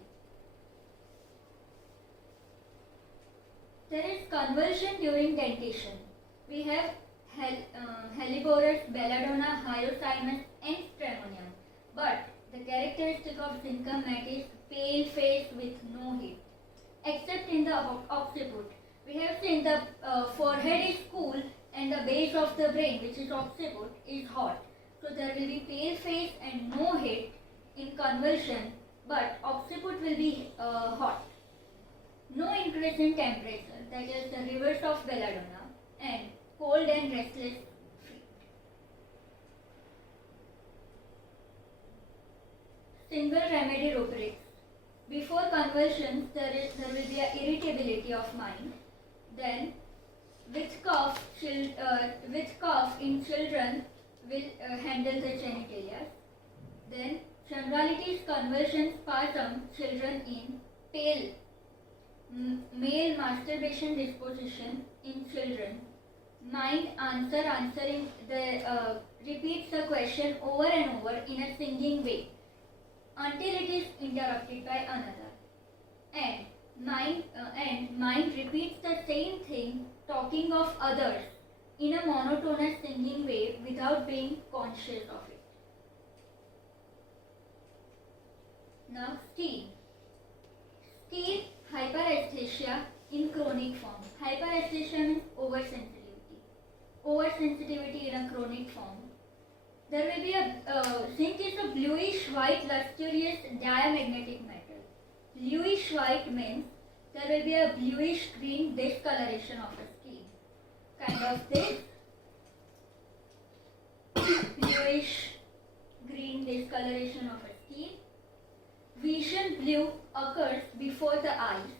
There is convulsion during dentition. We have Helleborus, belladonna, hyoscyamus and stramonium. But the characteristic of Zincum mat is pale face with no heat, except in the occiput. We have seen the forehead is cool and the base of the brain, which is occiput, is hot. So there will be pale face and no heat in convulsion, but occiput will be hot. No increase in temperature, that is the reverse of belladonna, and cold and restless feet. Single remedy rubrics. Before convulsions, there will be a irritability of mind. Then, with cough in children will handle the genitalia. Then, generalities, convulsions, spasm, children in pale. Male masturbation disposition in children. Mind answering the repeats the question over and over in a singing way until it is interrupted by another. And mind repeats the same thing talking of others in a monotonous singing way without being conscious of it. Now steam. Steam hyperesthesia in chronic form. Hyperesthesia means oversensitivity. Oversensitivity in a chronic form. There will be zinc is a bluish white lustrous diamagnetic metal. Bluish white means there will be a bluish green discoloration of the skin. Kind of this. Bluish green discoloration of a skin. Vision blue occurs before the eyes.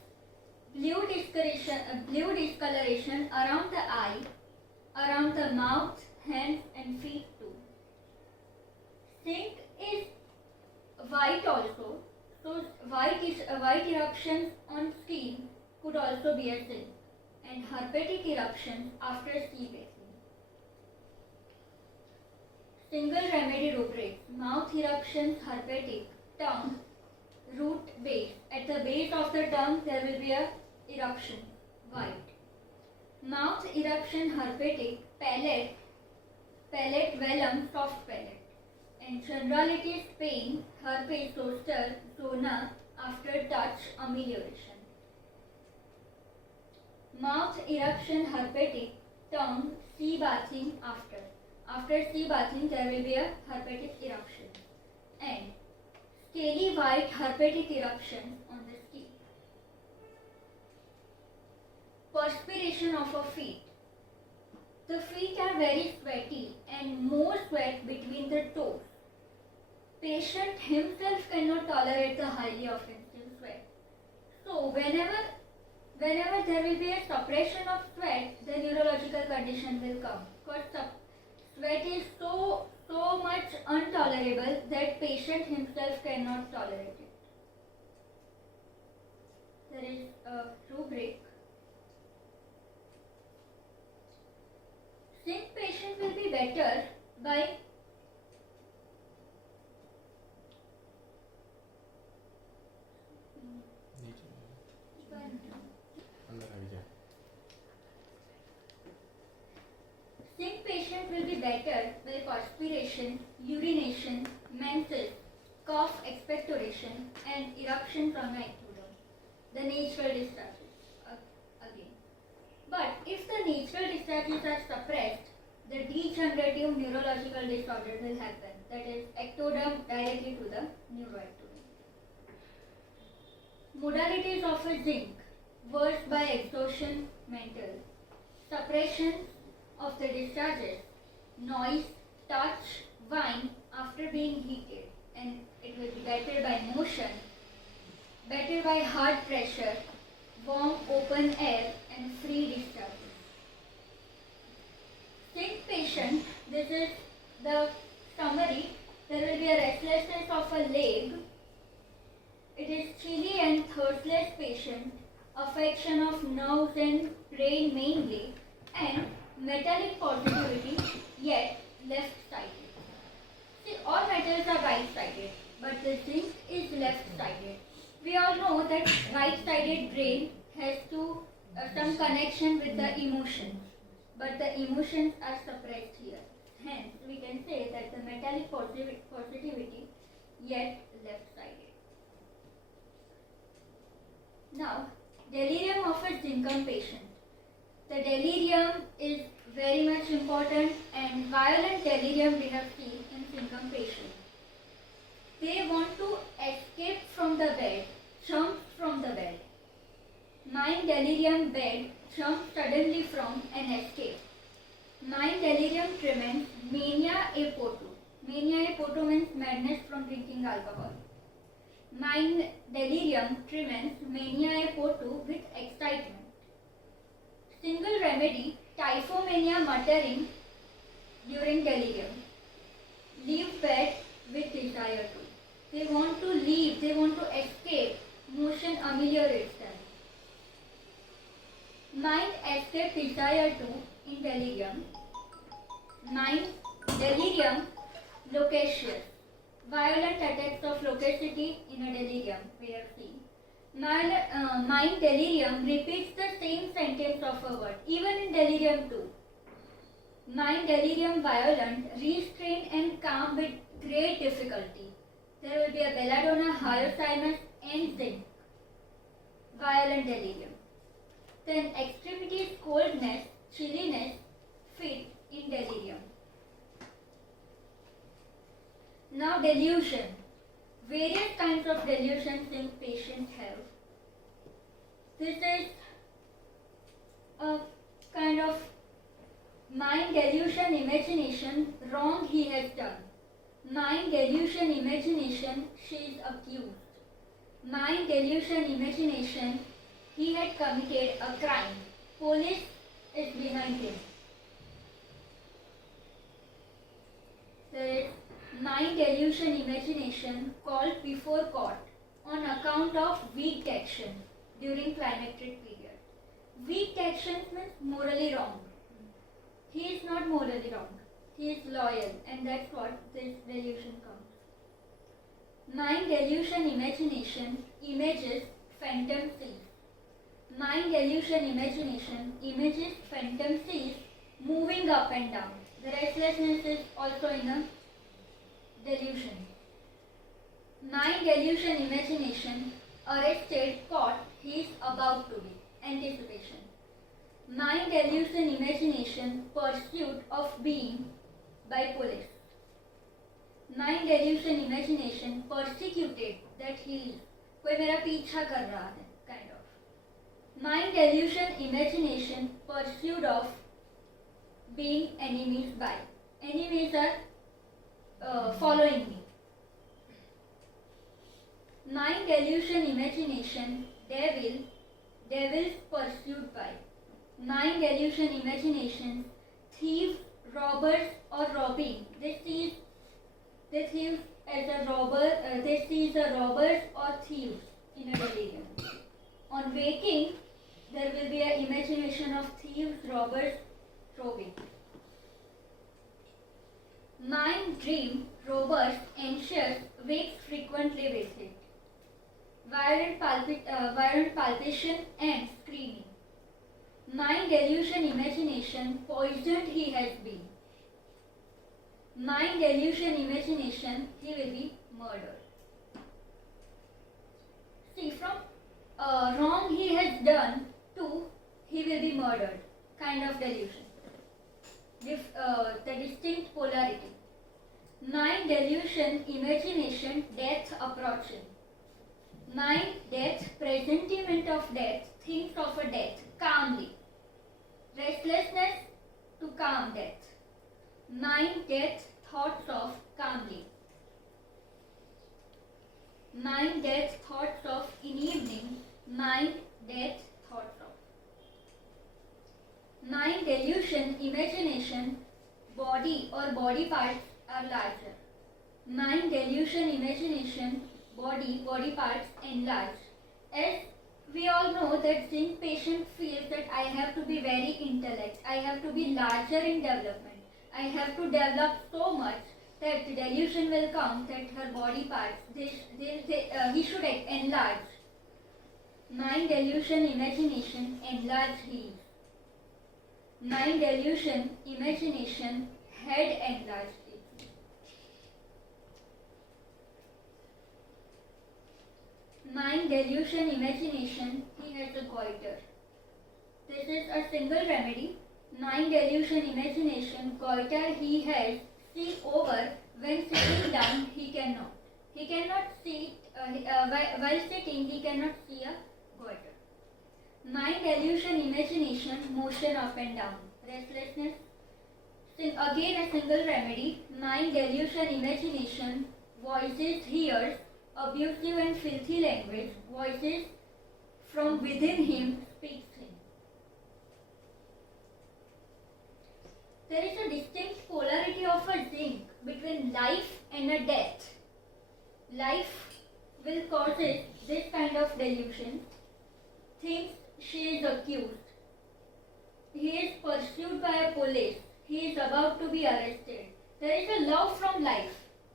Blue discoloration around the eye, around the mouth, hands and feet too. Zinc is white also. So white eruptions on skin could also be a zinc, and herpetic eruptions after sea bathing. Single remedy rubrics: mouth eruptions, herpetic, tongue, root, base. At the base of the tongue there will be a eruption, white. Mouth eruption, herpetic, palate, vellum, soft palate. And generalities, pain, herpes zoster, zona, after touch, amelioration. Mouth eruption, herpetic, tongue, sea bathing after. After sea bathing there will be a herpetic eruption. And scaly white herpetic eruptions on the skin. Perspiration of a feet. The feet are very sweaty and more sweat between the toes. Patient himself cannot tolerate the highly offensive sweat. So whenever there will be a suppression of sweat, the neurological condition will come. Because sweat is so much intolerable that patient himself cannot tolerate it. There is a rubric. Zinc patient will be better by Zinc patient will be better by perspiration, urination, menses, cough, expectoration, and eruption from the ectoderm. The natural discharges again. But if the natural discharges are suppressed, the degenerative neurological disorder will happen. That is ectoderm directly to the neuroectoderm. Modalities of a zinc: worse by exhaustion, mental, suppression of the discharges, noise, touch, whine after being heated, and it will be better by motion, better by hard pressure, warm open air, and free discharges. Zinc patient, this is the summary. There will be a restlessness of a leg. It is chilly and thirstless patient, affection of nerves and brain mainly, and metallic positivity, yet left-sided. See, all metals are right-sided, but the zinc is left-sided. We all know that right-sided brain has some connection with the emotions, but the emotions are suppressed here. Hence, we can say that the metallic positivity, yet left-sided. Now, delirium of a Zincum patient. The delirium is very much important, and violent delirium we have seen in Zincum patients. They want to escape from the bed, jump from the bed. Mind delirium bed, jump suddenly from and escape. Mind delirium tremens, mania a potu. Mania a potu means madness from drinking alcohol. Mind delirium tremens, mania a potu with excitement. Single remedy, typhomania muttering during delirium. Leave bed with desire to. They want to leave, they want to escape. Motion ameliorates them. Mind escape desire to in delirium. Mind delirium loquacious. Violent attacks of loquacity in a delirium we have seen. Mind delirium repeats the same sentence of a word, even in delirium too. Mind delirium violent, restrained and calm with great difficulty. There will be a belladonna, hyoscyamus and zinc. Violent delirium. Then extremities, coldness, chilliness, fit in delirium. Now delusion. Various kinds of delusions in patients have. This is a kind of mind delusion imagination, wrong he has done. Mind delusion imagination, she is accused. Mind delusion imagination, he had committed a crime. Police is behind him. There is mind delusion imagination called before court on account of weak action during climacteric period. Weak action means morally wrong. He is not morally wrong. He is loyal, and that's what this delusion comes. Mind delusion imagination images phantom seas. Mind delusion imagination images phantom seas moving up and down. The restlessness is also in a delusion. Mind delusion imagination arrested, caught, he is about to be. Anticipation. Mind delusion imagination pursuit of being by police. Mind delusion imagination persecuted, that he is कोई मेरा पीछा कर रहा है, kind of. Mind delusion imagination pursuit of being enemies by. Enemies are following me. Mind delusion imagination devils pursued by. Mind delusion imagination thieves, robbers or robbing. They see thieves as a robber. They see the robbers or thieves in a delirium. On waking, there will be an imagination of thieves, robbers, robbing. Mind dream, robbers, anxious, wakes frequently with it. Violent palpitation and screaming. Mind delusion imagination poisoned he has been. Mind delusion imagination he will be murdered. See, from wrong he has done to he will be murdered kind of delusion. The distinct polarity. Mind delusion imagination death approaching. Mind death presentiment of death, thinks of a death calmly. Restlessness to calm death. Mind death thoughts of calmly. Mind death thoughts of in evening. Mind death thoughts of. Mind delusion imagination body or body parts are larger. Mind delusion imagination body parts enlarge. As we all know that Zinc patient feels that I have to be very intellect, I have to be larger in development, I have to develop so much that the delusion will come that her body parts, he should enlarge. Mind delusion imagination enlarge he. Mind delusion imagination head enlarged. Mind delusion imagination he has a goiter. This is a single remedy. Mind delusion imagination goiter he has. See over when sitting down he cannot. He cannot see while sitting he cannot see a goiter. Mind delusion imagination motion up and down. Restlessness. Again a single remedy. Mind delusion imagination voices hears. Abusive and filthy language, voices from within him speaks him. There is a distinct polarity of a Zinc between life and a death. Life will cause this kind of delusion, thinks she is accused. He is pursued by a police. He is about to be arrested. There is a love from life,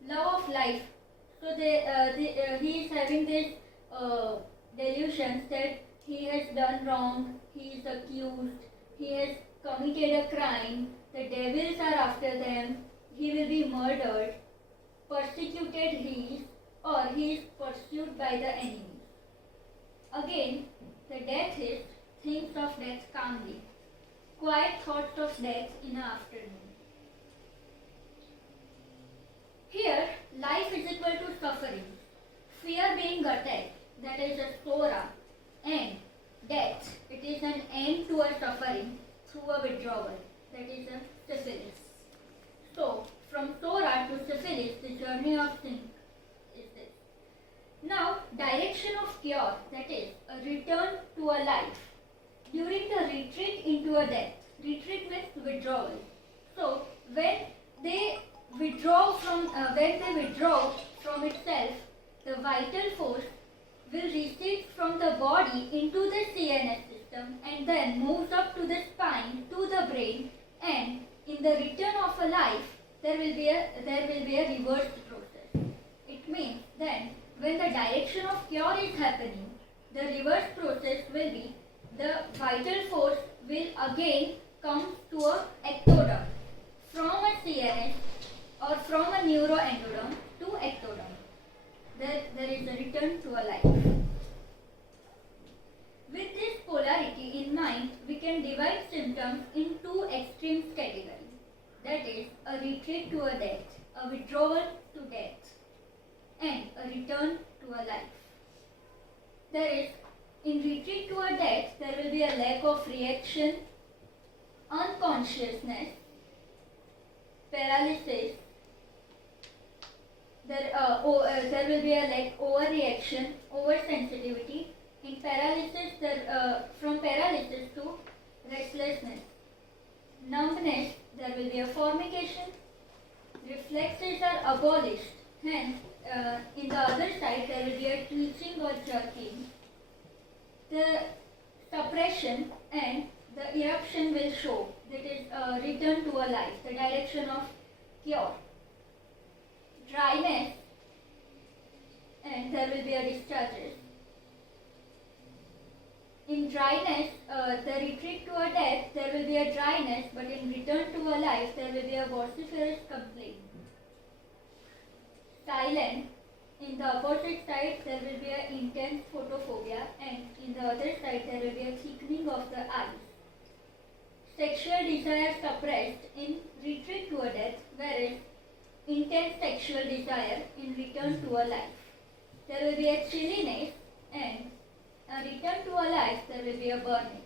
love of life. So he is having this delusions that he has done wrong, he is accused, he has committed a crime, the devils are after them, he will be murdered, persecuted he is, or he is pursued by the enemy. Again, the death is thinks of death calmly, quiet thoughts of death in the afternoon. Here, life is equal to suffering, fear being attacked, that is a sora, and death, it is an end to a suffering through a withdrawal, that is a syphilis. So, from sora to syphilis, the journey of Zinc is this. Now, direction of cure, that is a return to a life. During the retreat into a death, retreat means withdrawal. So, when they when they withdraw from itself, the vital force will recede from the body into the CNS system and then moves up to the spine to the brain, and in the return of a life there will be a reversed process. It means then when the direction of cure is happening, the reverse process will be the vital force will again come to a ectoderm from a CNS or from a neuroendoderm to ectoderm. There is a return to a life. With this polarity in mind, we can divide symptoms in two extreme categories. That is, a retreat to a death, a withdrawal to death, and a return to a life. There is, in retreat to a death, there will be a lack of reaction, unconsciousness, paralysis. There will be a overreaction, oversensitivity. In paralysis, from paralysis to restlessness, numbness. There will be a formication. Reflexes are abolished. Hence, in the other side, there will be a twitching or jerking. The suppression and the eruption will show. That is a return to a life, the direction of cure. Dryness, and there will be a discharges. In dryness, the retreat to a death, there will be a dryness, but in return to a life, there will be a vociferous complaint. Silent, in the opposite side, there will be an intense photophobia, and in the other side, there will be a thickening of the eyes. Sexual desire suppressed in retreat to a death, whereas intense sexual desire in return to a life. There will be a chilliness, and a return to a life, there will be a burning.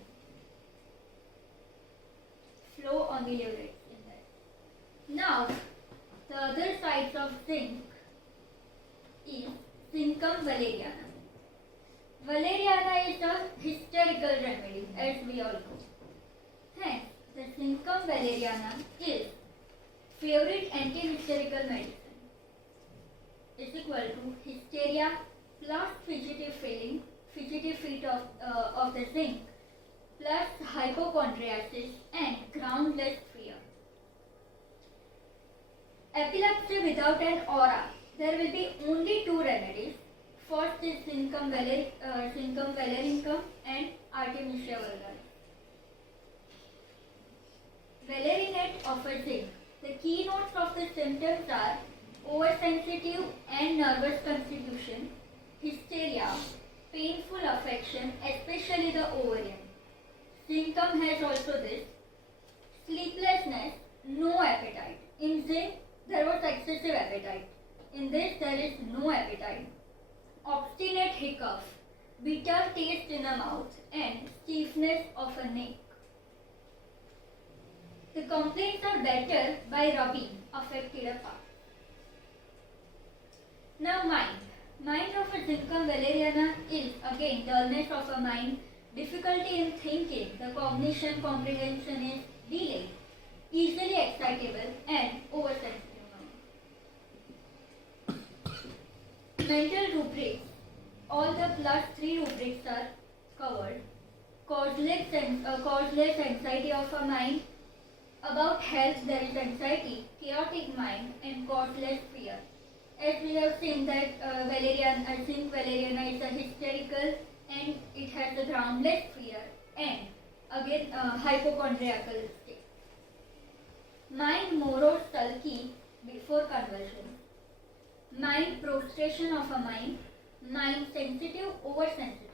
Flow ameliorates in that. Now, the other sides of zinc is Zincum valeriana. Valeriana is a hysterical remedy, as we all know. Hence, the Zincum valeriana is favorite anti-hysterical medicine. Is equal to hysteria plus fidgety feet of the zinc plus hypochondriasis and groundless fear. Epilepsy without an aura. There will be only two remedies. First is Zincum valerincum and Artemisia vulgaris. Valerinate offers zinc. The keynotes of the symptoms are oversensitive and nervous constitution, hysteria, painful affection, especially the ovarian. Zincum has also this. Sleeplessness, no appetite. In zinc, there was excessive appetite. In this, there is no appetite. Obstinate hiccough, bitter taste in the mouth, and stiffness of a neck. The complaints are better by rubbing affected parts. Now, mind. Mind of a Zincum valeriana is again dullness of a mind, difficulty in thinking, the cognition comprehension is delayed, easily excitable, and oversensitive mind. Mental rubrics. All the +3 rubrics are covered. Causeless anxiety of a mind. About health, there is anxiety, chaotic mind, and causeless fear. As we have seen that zinc valeriana is a hysterical, and it has a groundless fear, and again hypochondriacal state. Mind morose sulky before conversion. Mind prostration of a mind. Mind sensitive, oversensitive.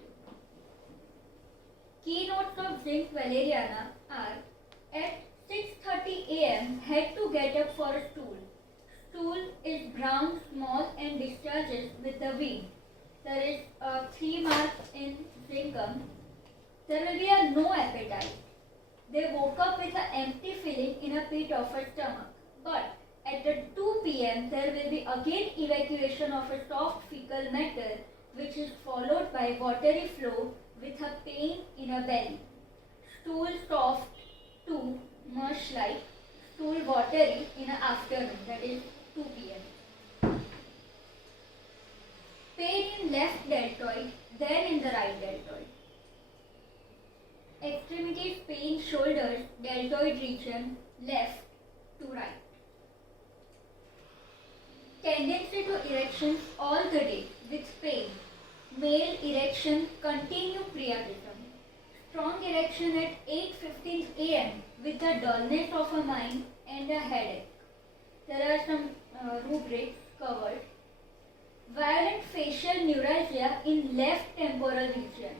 Keynotes of zinc valeriana are at 6:30 a.m. had to get up for a stool. Stool is brown, small, and discharges with the wind. There is 3 marks in Zincum. There will be a no appetite. They woke up with an empty feeling in a pit of a stomach. But at the 2 p.m. there will be again evacuation of a soft fecal matter, which is followed by watery flow with a pain in a belly. Stool soft to mush like. Stool water watery in the afternoon, that is 2 p.m. Pain in left deltoid, then in the right deltoid. Extremities pain shoulders, deltoid region, left to right. Tendency to erections all the day with pain. Male erection continue priapism. Strong erection at 8:15 a.m. with the dullness of a mind and a headache. There are some rubrics covered. Violent facial neuralgia in left temporal region.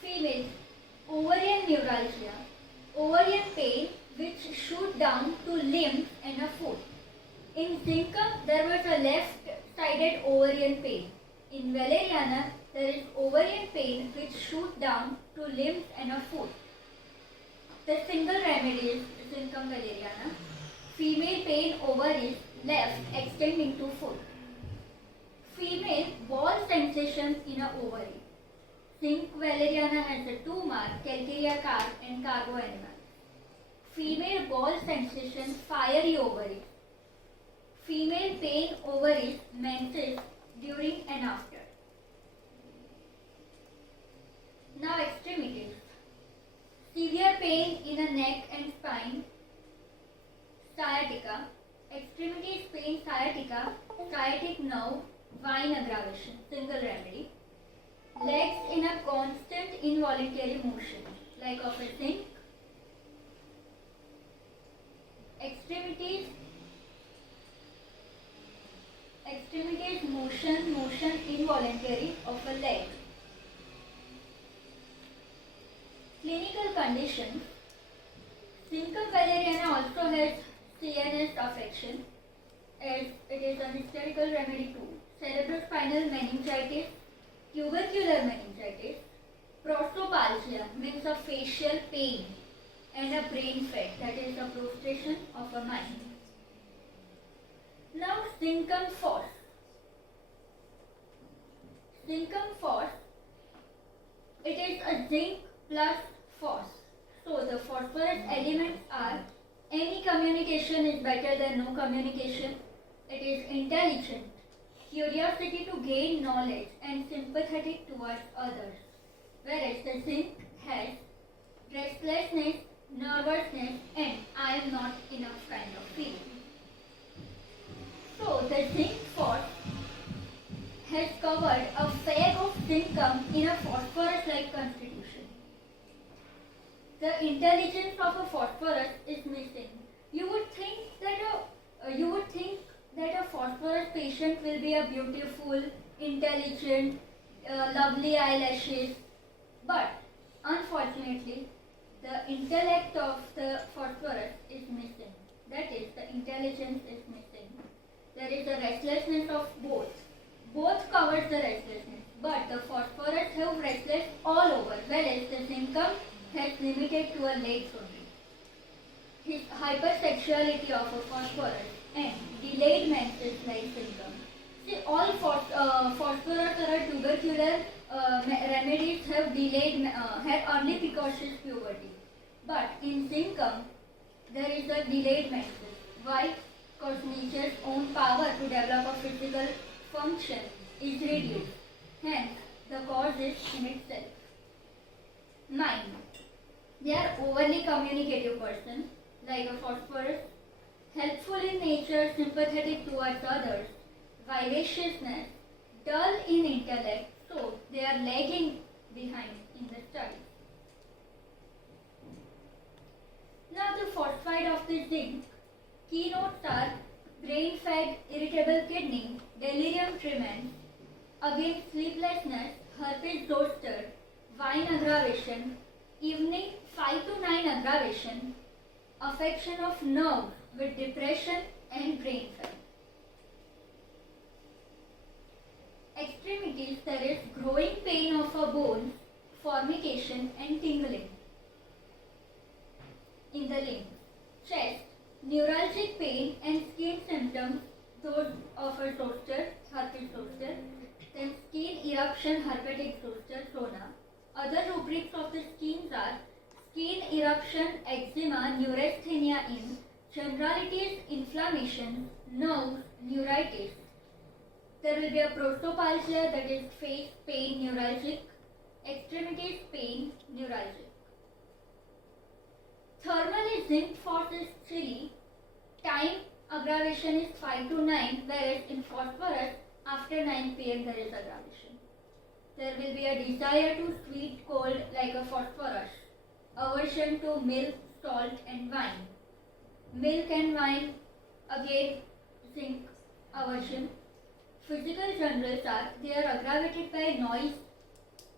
Female, ovarian neuralgia, ovarian pain which shoot down to limbs and a foot. In Zincum, there was a left-sided ovarian pain. In Valeriana, there is ovarian pain which shoot down to limbs and a foot. The single remedy is Zincum Valeriana. Female pain ovaries left extending to foot. Female ball sensation in a ovary. Zinc Valeriana has a 2 mark, calcarea carp and carbo animal. Female ball sensation, fiery ovaries. Female pain ovaries, menses during and after. Now extremities. Severe pain in a neck and spine. Sciatica. Extremities pain sciatica, sciatic nerve, vein aggravation, single remedy. Legs in a constant involuntary motion, like of a zinc. Extremities motion involuntary of a leg. Clinical conditions. Zincum Valeriana also has CNS affection, as it is a hysterical remedy too. Cerebrospinal meningitis, tubercular meningitis, prostopalgia means a facial pain, and a brain fat, that is a prostration of a mind. Now Zincum force. Zincum force, it is a zinc plus phos. So the phosphorus elements are, any communication is better than no communication. It is intelligent, curiosity to gain knowledge and sympathetic towards others. Whereas the zinc has restlessness, nervousness and I am not enough kind of feeling. So the zinc force has covered a fag of zincum in a phosphorus-like constitution. The intelligence of a phosphorus is missing. You would think that a phosphorus patient will be a beautiful, intelligent, lovely eyelashes, but unfortunately, the intellect of the phosphorus is missing. That is, the intelligence is missing. There is a restlessness of both. Both covers the restlessness, but the phosphorus have restless all over, whereas the zincum has limited to a legs only. His hypersexuality of a phosphorus and delayed menses like zincum. See, all phosphorus or tubercular remedies have delayed, have early precocious puberty. But in zincum, there is a delayed menses. Why? Because nature's own power to develop a physical function is reduced. Hence, the cause is in itself. Mind. They are overly communicative person, like a phosphorus, helpful in nature, sympathetic towards others, vivaciousness, dull in intellect, so they are lagging behind in the study. Now the phosphide of the zinc, keynotes are brain fag, irritable kidney, delirium tremens, again sleeplessness, herpes zoster, vein aggravation, evening 5 to 9 aggravation, affection of nerve with depression and brain fag. Extremities, there is growing pain of a bone, formication and tingling in the limbs. Chest, neuralgic pain and skin symptoms, those of a zoster, herpes zoster, then skin eruption, herpetic zoster, zona. Other rubrics of the schemes are skin eruption, eczema, neurasthenia in, generalities, inflammation, nerves, neuritis. There will be a prosopalgia, that is face pain, neuralgic, extremities pain, neuralgic. Thermally zinc force is chilly, time aggravation is 5 to 9, whereas in phosphorus after 9 pm there is aggravation. There will be a desire to sweet cold like a phosphorus, aversion to milk, salt and wine. Milk and wine, again zinc aversion. Physical generals are, they are aggravated by noise,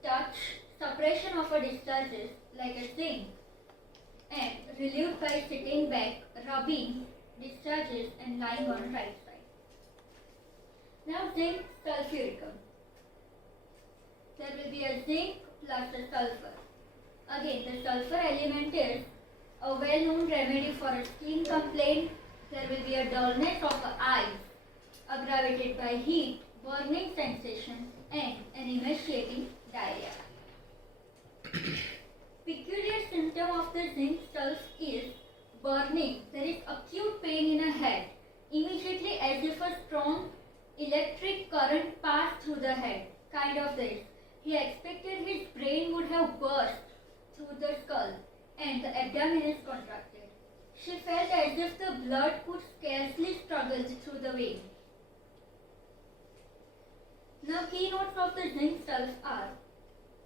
touch, suppression of a discharges like a zinc, and relieved by sitting back, rubbing, discharges and lying on right side. Now zinc sulfuricum. There will be a zinc plus a sulfur. Again, the sulfur element is a well-known remedy for a skin complaint. There will be a dullness of the eyes, aggravated by heat, burning sensation and an emaciating diarrhea. Peculiar symptom of the zinc sulf is burning. There is acute pain in a head, immediately as if a strong electric current passed through the head, kind of this. He expected his brain would have burst through the skull and the abdomen is contracted. She felt as if the blood could scarcely struggle through the vein. Now keynotes of the zinc sulf are,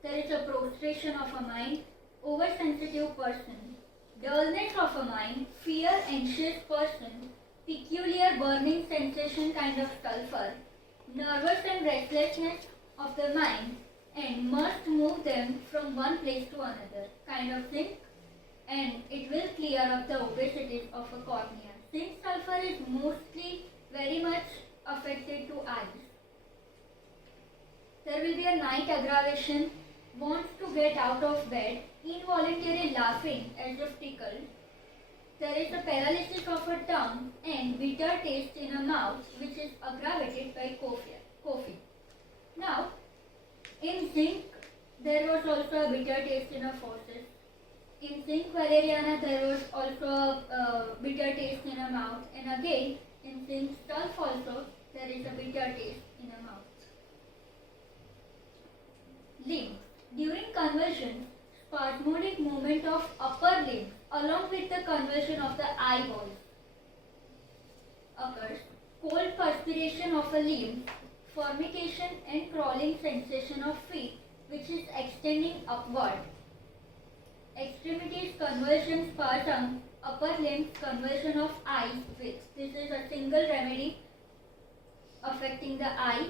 there is a prostration of a mind, oversensitive person, dullness of a mind, fear, anxious person, peculiar burning sensation kind of sulfur, nervous and restlessness of the mind, and must move them from one place to another, kind of zinc, and it will clear up the opacities of a cornea. Zinc sulfur is mostly very much affected to eyes. There will be a night aggravation, wants to get out of bed, involuntary laughing as if tickled. There is a paralysis of a tongue and bitter taste in a mouth which is aggravated by coffee. Now, in zinc, there was also a bitter taste in a faucet. In zinc valeriana, there was also a bitter taste in a mouth. And again, in zinc sulf also, there is a bitter taste in a mouth. Limb. During convulsions, spasmodic movement of upper limb along with the convulsion of the eyeballs occurs. Cold perspiration of a limb, formication and crawling sensation of feet which is extending upward. Extremities, convulsion, spasm, upper limbs, convulsion of eyes with. This is a single remedy affecting the eye.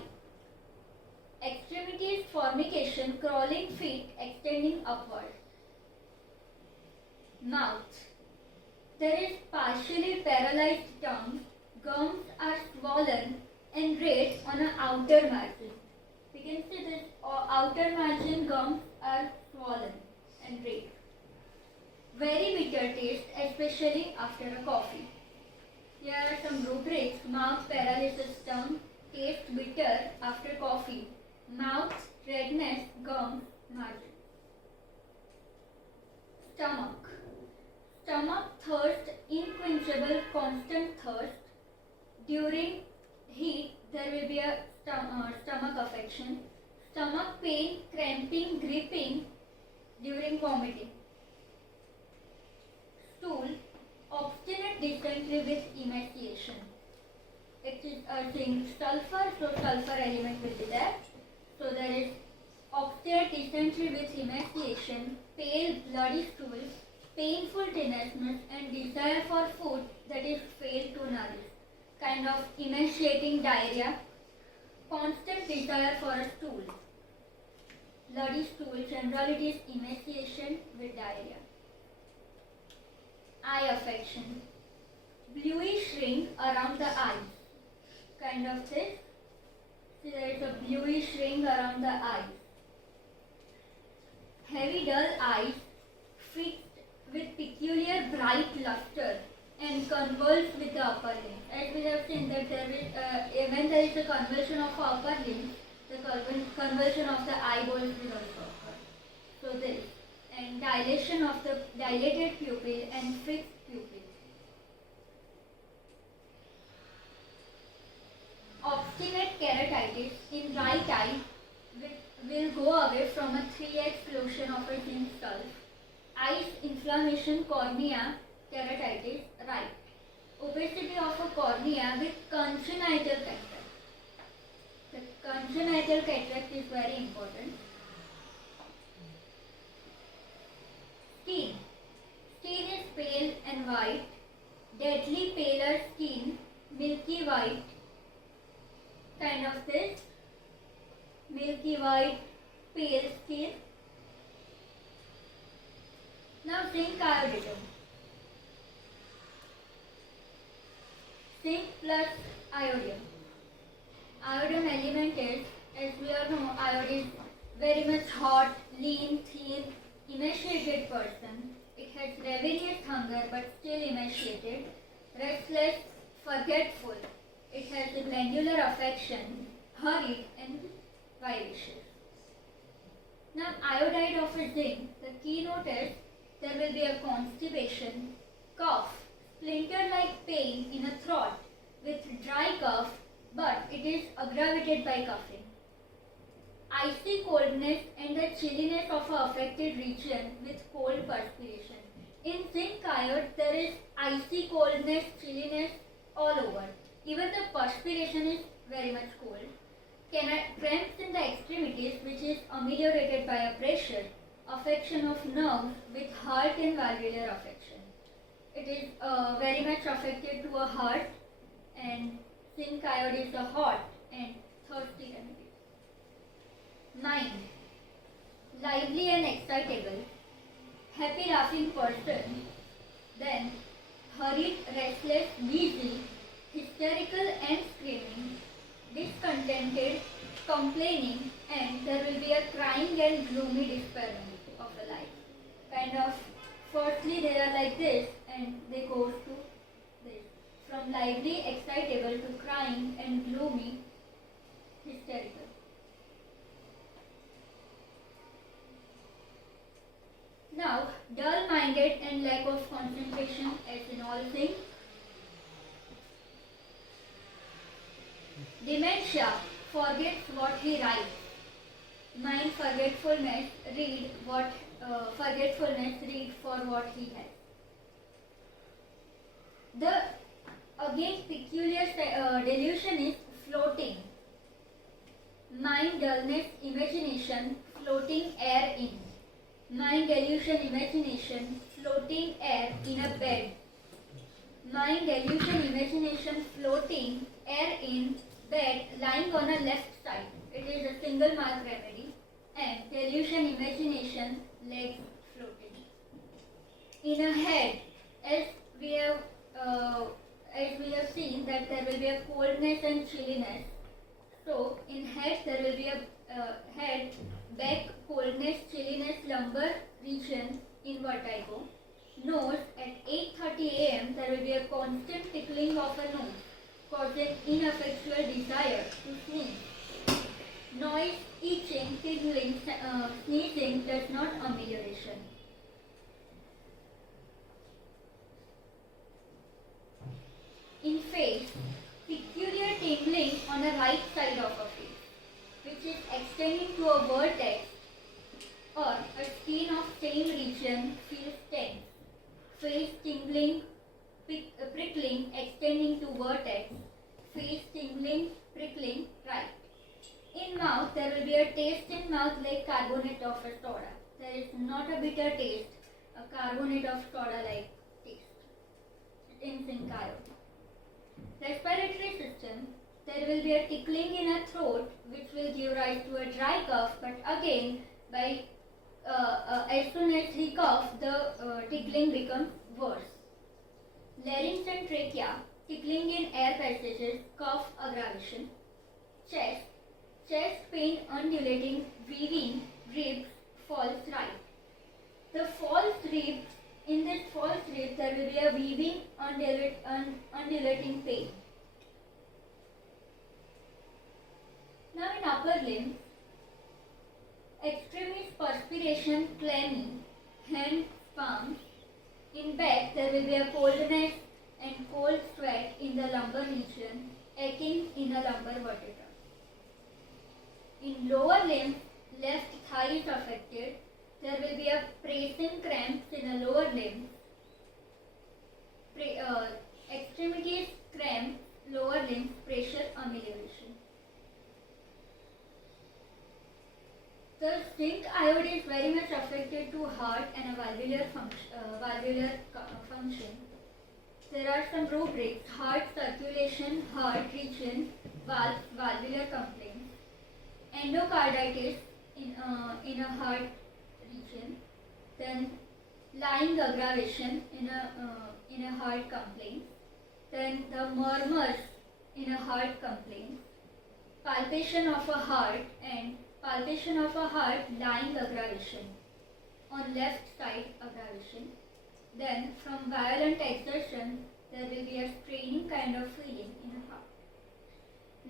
Extremities, formication, crawling feet, extending upward. Mouth. There is partially paralyzed tongue, gums are swollen and red on an outer margin. We can see this outer margin gums are swollen and red. Very bitter taste, especially after a coffee. Here are some rubrics: mouth paralysis, tongue, taste bitter after coffee, mouth, redness, gums, margin. Stomach. Stomach thirst, unquenchable, constant thirst. During heat, there will be a stomach affection. Stomach pain, cramping, gripping during vomiting. Stool, obstinate dysentery with emaciation. It is a zinc sulfur, so sulfur element will be there. So there is obstinate dysentery with emaciation, pale bloody stool, painful tenuousness and desire for food that is failed to nourish. Kind of emaciating diarrhea, constant desire for a stool. Bloody stool, generally it is emaciation with diarrhea. Eye affection, bluish ring around the eyes, kind of this. See, there is a bluish ring around the eyes. Heavy dull eyes, fixed with peculiar bright luster and convulsed with the upper limb. As we have seen that there is, when there is a convulsion of the upper limb, the convulsion of the eyeballs will also occur. so this, and dilation of the dilated pupil and fixed pupil. Obstinate keratitis in right eye will go away from a 3x explosion of a zinc sulf. Eyes inflammation cornea keratitis right. Opacity of a cornea with congenital cataract. The congenital cataract is very important. Skin. Skin is pale and white. Deadly paler skin, milky white. Kind of this. Milky white, pale skin. Now zinc iodidum. Zinc plus iodine. Iodine element is, as we all know, iodine is very much hot, lean, thin, emaciated person. It has ravenous hunger but still emaciated, restless, forgetful. It has a glandular affection, hurried and vivacious. Now iodide of a zinc, the keynote is there will be a constipation, cough, splinter-like pain in a throat with dry cough, but it is aggravated by coughing. Icy coldness and the chilliness of an affected region with cold perspiration. In zinc iode, there is icy coldness, chilliness all over. Even the perspiration is very much cold. Cramps in the extremities, which is ameliorated by a pressure, affection of nerves with heart and valvular affection. It is very much affected to a heart, and zinc iode is a hot and thirsty remedy. Mind. Lively and excitable, happy laughing person, then hurried, restless, busy, hysterical and screaming, discontented, complaining, and there will be a crying and gloomy despair of a life. Kind of, firstly they are like this and they go to this. From lively, excitable to crying and gloomy, hysterical. Now, dull-minded and lack of concentration as in all things. Dementia, forgets what he writes. Mind forgetfulness, read for what he has. The again peculiar delusion is floating. Mind dullness, imagination, floating air in. Mind delusion, imagination, floating air in a bed. Mind delusion, imagination, floating air in bed, lying on a left side. It is a single mark remedy. And delusion, imagination, legs floating. In a head, as we have seen that there will be a coldness and chilliness. So in head there will be a head, back, coldness, chilliness, lumbar region in vertigo. Nose, at 8:30 am there will be a constant tickling of a nose, causing ineffectual desire to sneeze. Noise, itching, tingling, sneezing does not amelioration. In face, peculiar tingling on the right side of a face, which is extending to a vertex, or a skin of same region feels tense. Face tingling, prickling, extending to vertex. Face tingling, prickling, right. In mouth, there will be a taste in mouth like carbonate of a soda. There is not a bitter taste, a carbonate of soda like taste in zinc iode. Respiratory system, there will be a tickling in a throat which will give rise to a dry cough, but again by as soon as he coughs, the tickling becomes worse. Larynx and trachea, tickling in air passages, cough aggravation. Chest, chest pain, undulating, weaving, ribs, false right. The false rib, in this false rib there will be a weaving, undulating pain. Now in upper limb, extremis perspicacia transpiration, clammy, hands, palms. In back, there will be a coldness and cold sweat in the lumbar region, aching in the lumbar vertebra. In lower limb, left thigh is affected. There will be a pressing cramps in the lower limb. Extremities cramp, lower limb pressure amelioration. The zinc iode is very much affected to heart and a valvular function. There are some rubrics: heart circulation, heart region, valvular complaints, endocarditis in a heart region, then lying aggravation in a heart complaint, then the murmurs in a heart complaint, palpation of a heart and palpation of a heart lying aggravation on left side aggravation. Then from violent exertion there will be a straining kind of feeling in the heart.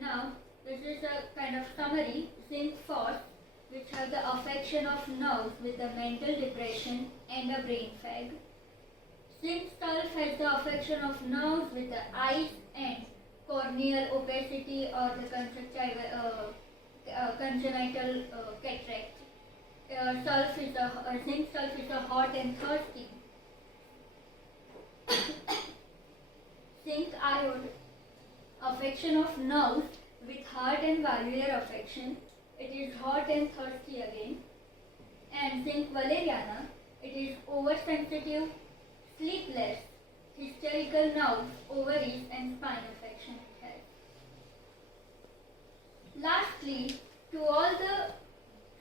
Now this is a kind of summary. Zinc force, which has the affection of nerves with the mental depression and a brain fag. Zinc sulf has the affection of nerves with the eyes and corneal opacity or the congenital cataract. Zinc sulf is a hot and thirsty. Zinc iode, affection of nerves with heart and valvular affection. It is hot and thirsty again. And zinc valeriana, it is oversensitive, sleepless, hysterical nerves, ovaries and spine affection it has. Lastly, to all the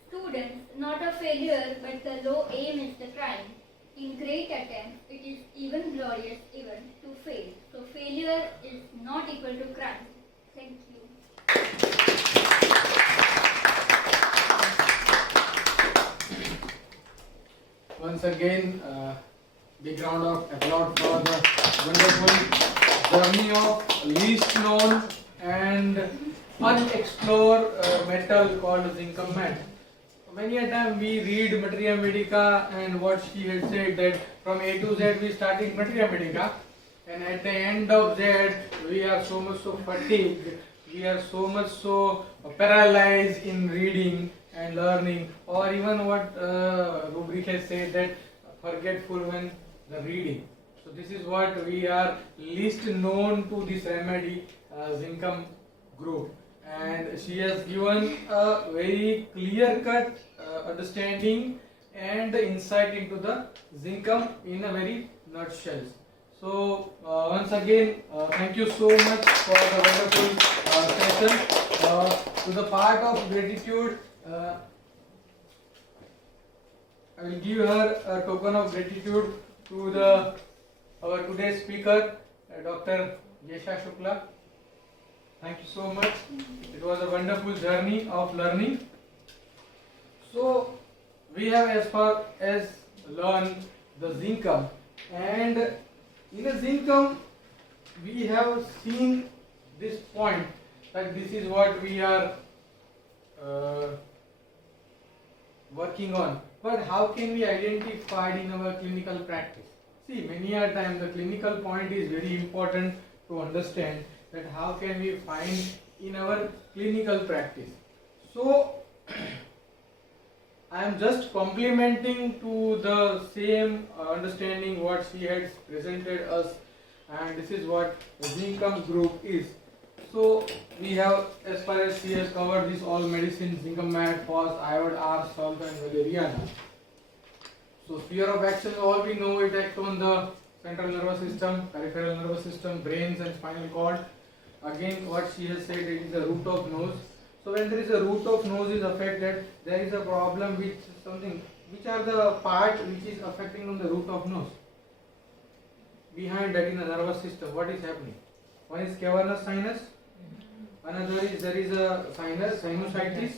students, not a failure but the low aim is the crime. In great attempts, it is even glorious even to fail. So failure is not equal to crime. Thank you. Once again, big round of applause for the wonderful journey of least known and unexplored metal called Zincum mat. Many a time we read Materia Medica, and what she had said that from A to Z we starting Materia Medica, and at the end of Z we are so much so fatigued, we are so much so paralyzed in reading and learning, or even what rubric has said that forgetful when the reading. So this is what we are least known to this remedy, Zincum group, and she has given a very clear cut understanding and insight into the Zincum in a very nutshell. So once again, thank you so much for the wonderful session. To the part of gratitude, I will give her a token of gratitude to our today's speaker, Dr. Yesha Shukla. Thank you so much. It was a wonderful journey of learning. So we have as far as learned the Zincum, and in the Zincum we have seen this point that this is what we are working on. But how can we identify it in our clinical practice? See, many a time the clinical point is very important to understand, that how can we find in our clinical practice. So I am just complementing to the same understanding what she had presented us, and this is what the Zincum group is. So we have, as far as she has covered this all medicine, Zincum mat, phos, iode, R, sulf and valeriana. So sphere of action, all we know, it acts on the central nervous system, peripheral nervous system, brains and spinal cord. Again, what she has said, it is a root of nose. So when there is a root of nose is affected, there is a problem with something. Which are the part which is affecting on the root of nose? Behind that in the nervous system, what is happening? One is cavernous sinus, another is there is a sinusitis,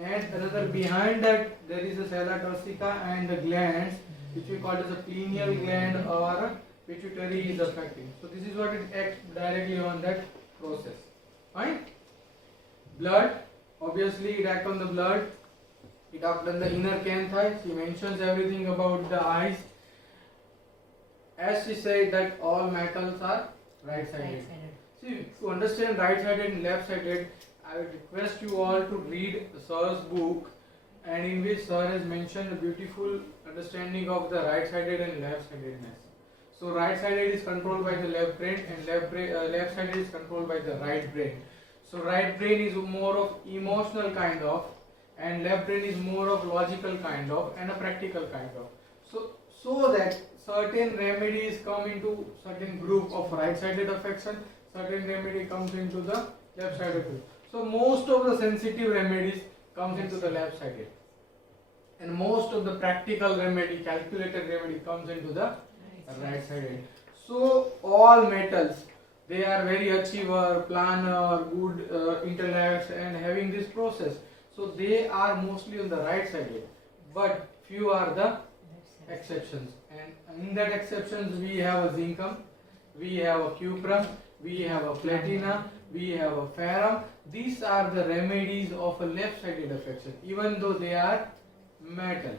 and another behind that there is a sella turcica, and the glands which we call as a pineal gland or pituitary is affecting. So this is what it acts directly on that process. Fine. Blood, obviously it acts on the blood. He talked on the inner canthi. She mentions everything about the eyes. As she said that all metals are right-sided. See, to understand right-sided and left-sided, I would request you all to read Sir's book, and in which Sir has mentioned a beautiful understanding of the right-sided and left-sidedness. So right-sided is controlled by the left brain, and left-sided is controlled by the right brain. So right brain is more of emotional kind of, and left brain is more of logical kind of, and a practical kind of. So that certain remedies come into certain group of right-sided affection, certain remedy comes into the left-sided group. So most of the sensitive remedies comes into the left-sided, and most of the practical remedy, calculated remedy comes into the right-sided. So all metals, they are very achiever, planner, good intellects, and having this process. So they are mostly on the right-sided, but few are the exceptions. And in that exceptions, we have a zincum, we have a cuprum, we have a platina, we have a ferrum. These are the remedies of a left-sided affection, even though they are metal.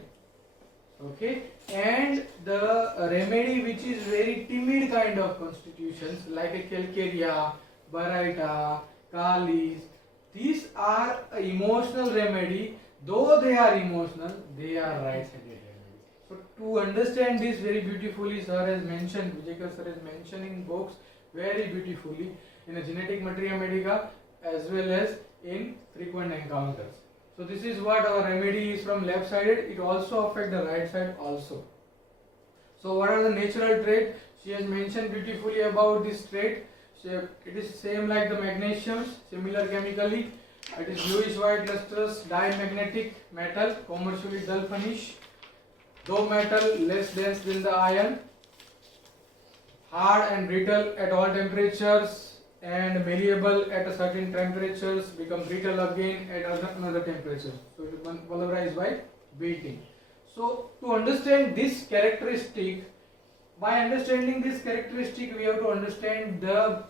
Okay, and the remedy which is very timid kind of constitutions like a calcarea, baryta, kalis, these are a emotional remedy. Though they are emotional, they are right-sided remedies. So to understand this very beautifully, Sir has mentioned, Vijay Sir is mentioning books very beautifully in a genetic Materia Medica as well as in frequent encounters. So this is what our remedy is from left sided. It also affects the right side also. So what are the natural traits? She has mentioned beautifully about this trait. It is same like the magnesiums, similar chemically. It is bluish white lustrous diamagnetic metal, commercially dull finish. Though metal less dense than the iron, hard and brittle at all temperatures, and malleable at a certain temperatures, become brittle again at another temperature. So it is polarized by beating. So to understand this characteristic, by understanding this characteristic, we have to understand the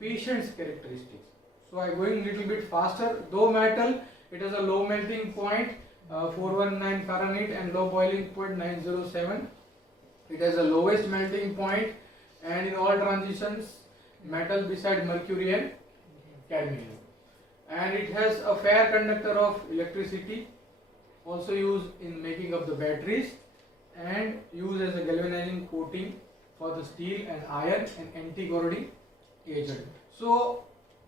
patient's characteristics. So I am going little bit faster. Though metal, it has a low melting point 419 Fahrenheit and low boiling point 907. It has a lowest melting point, and in all transitions metal beside mercury and cadmium, and it has a fair conductor of electricity, also used in making of the batteries, and used as a galvanizing coating for the steel and iron, and anti-corroding agent. So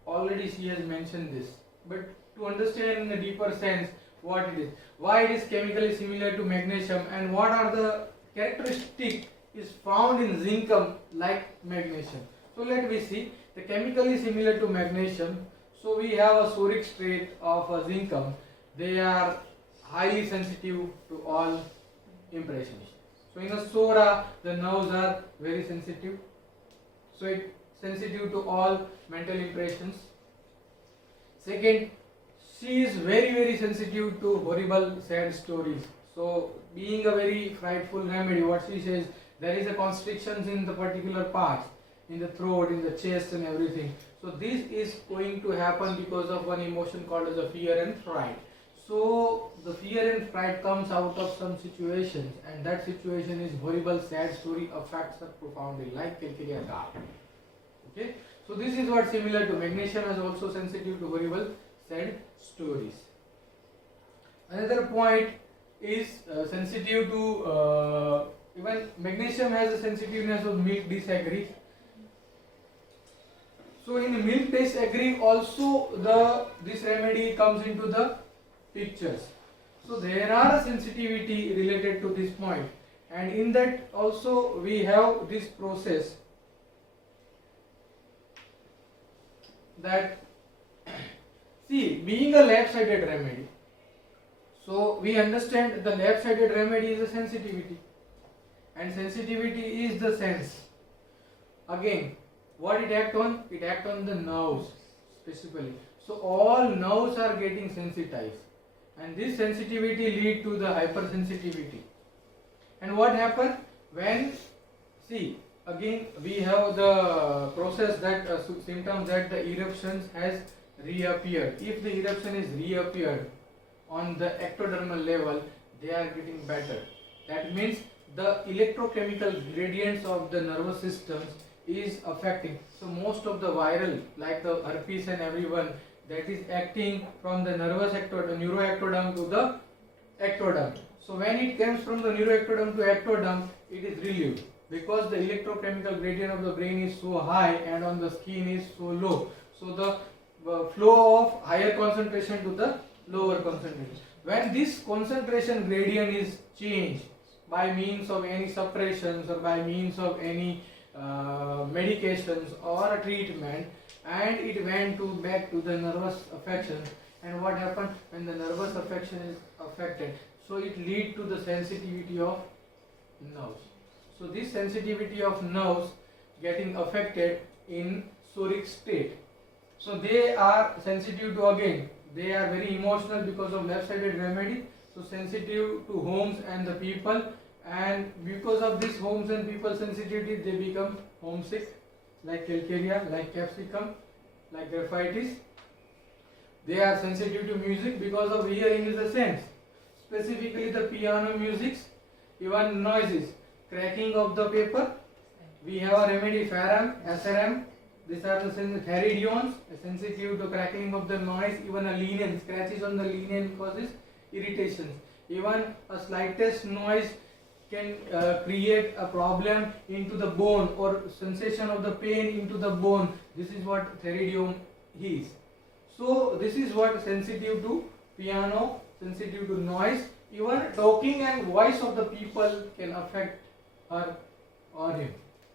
already she has mentioned this, but to understand in a deeper sense what it is, why it is chemically similar to magnesium, and what are the characteristics is found in zincum like magnesium. So let me see, the chemically similar to magnesium. So we have a soric trait of a zincum. They are highly sensitive to all impressions. So in a soda, the nerves are very sensitive. So it sensitive to all mental impressions. Second, she is very sensitive to horrible sad stories. So being a very frightful remedy, what she says, there is a constrictions in the particular parts, in the throat, in the chest and everything. So this is going to happen because of one emotion called as a fear and fright. So the fear and fright comes out of some situations, and that situation is horrible sad story, affects her profoundly, like calcarea tar. Okay, so this is what similar to magnesium is also sensitive to horrible sad stories. Another point is sensitive to even magnesium has a sensitiveness of milk disagree. So in milk disagree also this remedy comes into the pictures. So there are a sensitivity related to this point, and in that also we have this process that see, being a left-sided remedy, so we understand the left-sided remedy is a sensitivity, and sensitivity is the sense. Again, what it act on? It act on the nerves specifically. So all nerves are getting sensitized, and this sensitivity lead to the hypersensitivity. And what happen when, see, again we have the process that symptoms that the eruptions has reappeared. If the eruption is reappeared, on the ectodermal level, they are getting better. That means the electrochemical gradients of the nervous systems is affecting. So most of the viral, like the herpes and everyone, that is acting from the nervous ectoderm, neuroectoderm to the ectoderm. So when it comes from the neuroectoderm to ectoderm, it is relieved because the electrochemical gradient of the brain is so high and on the skin is so low. So the flow of higher concentration to the lower concentration. When this concentration gradient is changed by means of any suppressions or by means of any medications or a treatment, and it went to back to the nervous affection, and what happened when the nervous affection is affected, so it lead to the sensitivity of nerves. So this sensitivity of nerves getting affected in soric state. So they are sensitive to, again, they are very emotional because of left-sided remedy. So sensitive to homes and the people, and because of this homes and people sensitivity, they become homesick, like calcaria, like capsicum, like graphitis. They are sensitive to music because of hearing is the sense, specifically the piano musics, even noises, cracking of the paper. We have a remedy, Faram, SRM. These are the theridions, sensitive to crackling of the noise. Even a linen, scratches on the linen causes irritations. Even a slightest noise can create a problem into the bone or sensation of the pain into the bone. This is what theridium is. So this is what sensitive to piano, sensitive to noise. Even talking and voice of the people can affect her or him.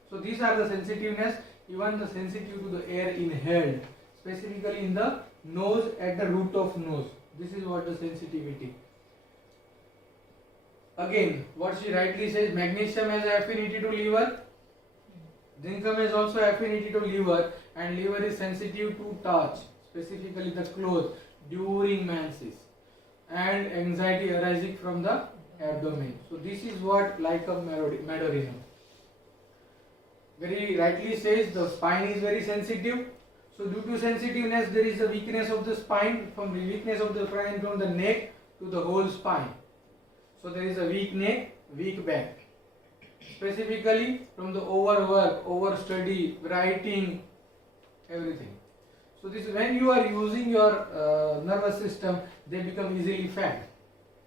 So these are the sensitiveness. Even the sensitive to the air inhaled, specifically in the nose, at the root of nose. This is what the sensitivity. Again, what she rightly says, magnesium has affinity to liver, zincum has also affinity to liver, and liver is sensitive to touch, specifically the clothes during menses, and anxiety arising from the abdomen. So this is what like a Materia. Very rightly says the spine is very sensitive. So due to sensitiveness, there is a weakness of the spine, from the weakness of the spine from the neck to the whole spine. So there is a weak neck, weak back. Specifically from the overwork, overstudy, writing, everything. So this when you are using your nervous system, they become easily fat.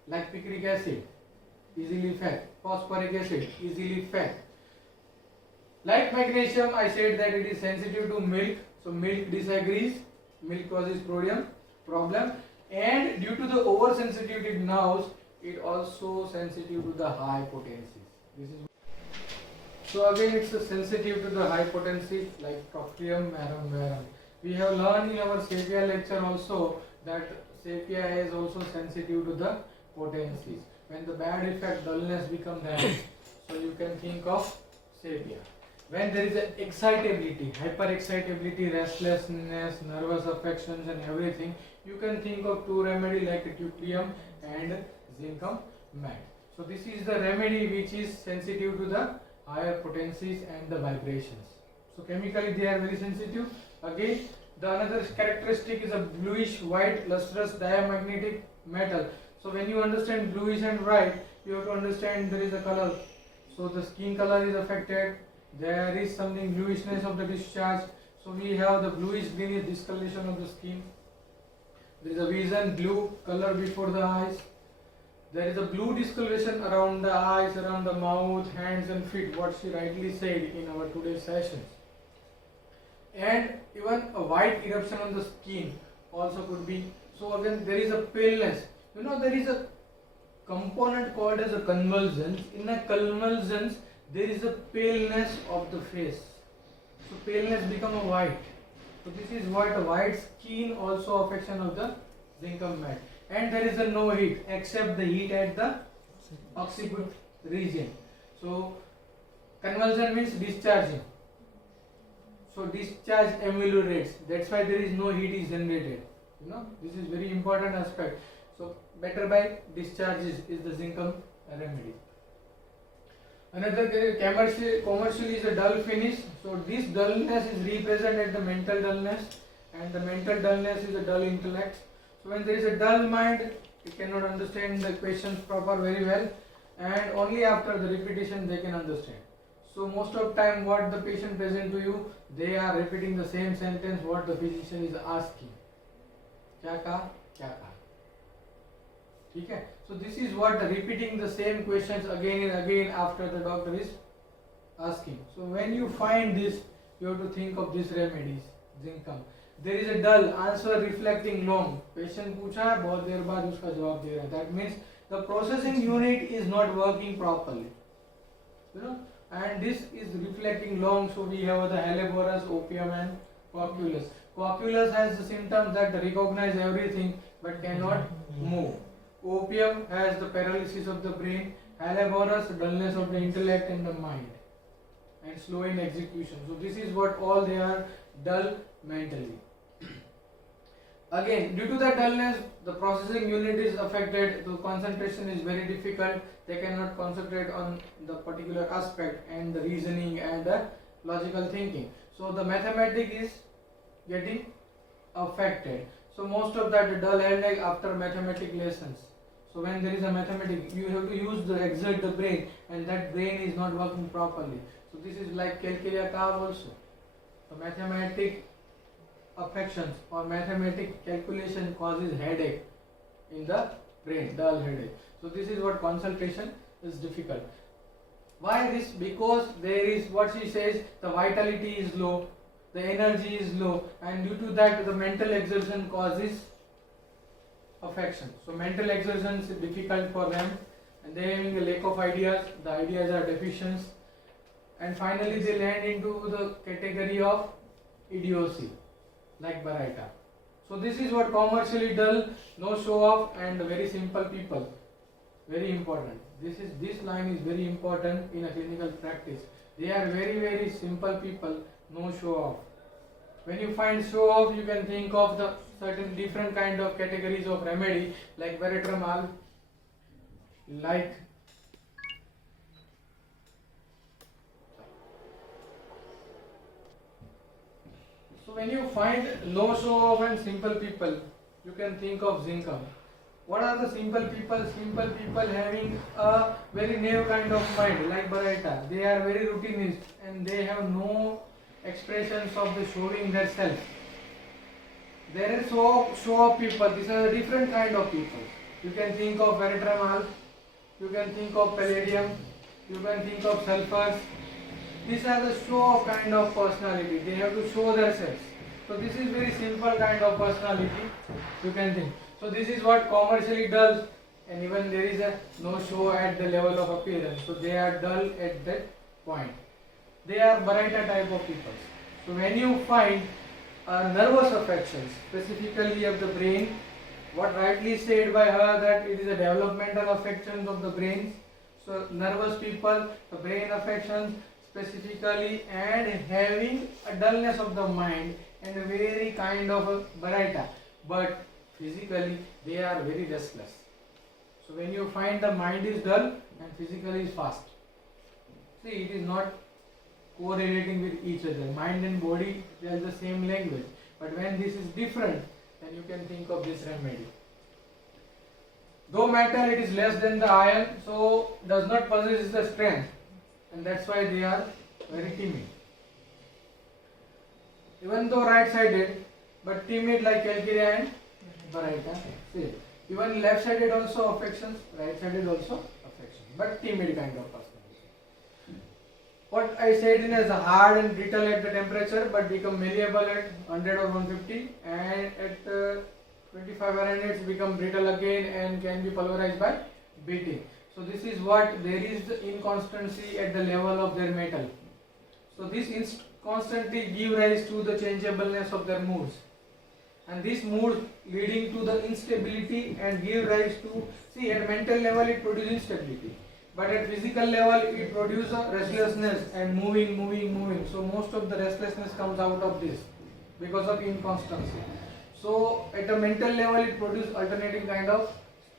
Like picric acid, easily fat. Phosphoric acid, easily fat. Like magnesium, I said that it is sensitive to milk. So milk disagrees, milk causes problem, and due to the oversensitivity nerves, it also sensitive to the high potencies. This is so again it's sensitive to the high potencies like tropium, marum. We have learned in our sepia lecture also that sepia is also sensitive to the potencies. When the bad effect dullness become there, so you can think of sepia. When there is a excitability, hyperexcitability, restlessness, nervous affections and everything, you can think of two remedy like deuterium and zincum mat. So this is the remedy which is sensitive to the higher potencies and the vibrations. So chemically they are very sensitive. Again, the another characteristic is a bluish white lustrous diamagnetic metal. So when you understand bluish and white, you have to understand there is a color. So the skin color is affected. There is something bluishness of the discharge. So we have the bluish greenish discoloration of the skin. There is a vision blue color before the eyes. There is a blue discoloration around the eyes, around the mouth, hands and feet, what she rightly said in our today's sessions. And even a white eruption on the skin also could be. So again there is a paleness. You know there is a component called as a convulsions. In a convulsions there is a paleness of the face. So paleness become a white. So this is what a white skin also affection of the zincum mat. And there is a no heat except the heat at the occiput region. So convulsion means discharging. So discharge ameliorates. That's why there is no heat is generated. You know this is very important aspect. So better by discharges is the zincum remedy. Another commercially is a dull finish. So this dullness is represented at the mental dullness, and the mental dullness is a dull intellect. So when there is a dull mind, he cannot understand the questions proper very well, and only after the repetition they can understand. So most of time what the patient present to you, they are repeating the same sentence what the physician is asking. क्या कहा, क्या कहा. ठीक है. So this is what repeating the same questions again and again after the doctor is asking. So when you find this, you have to think of these remedies. Zincum. There is a dull answer reflecting long. Patient पूछा है, बहुत देर बाद उसका जवाब दे रहा है. That means the processing unit is not working properly. You know, and this is reflecting long. So we have the Helleborus, opium, and coaculus. Coaculus has the symptoms that recognize everything but cannot move. Opium has the paralysis of the brain. Helleborus, dullness of the intellect and the mind, and slow in execution. So this is what all they are, dull mentally. Again, due to the dullness, the processing unit is affected. The concentration is very difficult. They cannot concentrate on the particular aspect and the reasoning and the logical thinking. So the mathematics is getting affected. So most of that dull headache after mathematics lessons. So when there is a mathematics, you have to use the exert the brain, and that brain is not working properly. So this is like calculus curve also. So mathematic affections or mathematic calculation causes headache in the brain, dull headache. So this is what concentration is difficult. Why this? Because there is what she says, the vitality is low, the energy is low, and due to that the mental exertion causes affection. So mental exertion is difficult for them, and they having a lack of ideas, the ideas are deficient, and finally they land into the category of idiocy, like Baraita. So this is what commercially dull, no show off, and very simple people. Very important. This line is very important in a clinical practice. They are very simple people, no show off. When you find show off, you can think of the certain different kind of categories of remedy, like paracetamol, like so when you find no show off and simple people, you can think of Zincum. What are the simple people? Simple people having a very naive kind of mind, like Baraita. They are very routinist and they have no expressions of the showing their self. There is show of people. These are a different kind of people. You can think of paracetamol, you can think of palladium, you can think of sulfurs. These are the show of kind of personality. They have to show themselves. So this is very simple kind of personality. You can think. So this is what commercially dull, and even there is a no show at the level of appearance. So they are dull at that point. They are Baraita type of people. So when you find nervous affections, specifically of the brain, what rightly said by her that it is a developmental affections of the brain. So nervous people, the brain affections specifically, and having a dullness of the mind and a very kind of a Baraita, but physically they are very restless. So when you find the mind is dull and physically is fast, see, it is not correlating with each other. Mind and body, they are the same language, but when this is different, then you can think of this remedy. Though metal, it is less than the iron, so does not possess the strength, and that's why they are very timid. Even though right-sided, but timid like calcarea and Baraita. See, even left-sided also affections, right-sided also affections, but timid kind of personality. What I said in as a hard and brittle at the temperature, but become malleable at 100 or 150, and at 25 Fahrenheit become brittle again and can be pulverized by beating. So this is what there is the inconstancy at the level of their metal. So this constantly give rise to the changeableness of their moods, and this mood leading to the instability and give rise to, see, at mental level it produces instability, but at physical level it produces restlessness and moving. So most of the restlessness comes out of this because of inconstancy. So at a mental level it produces alternating kind of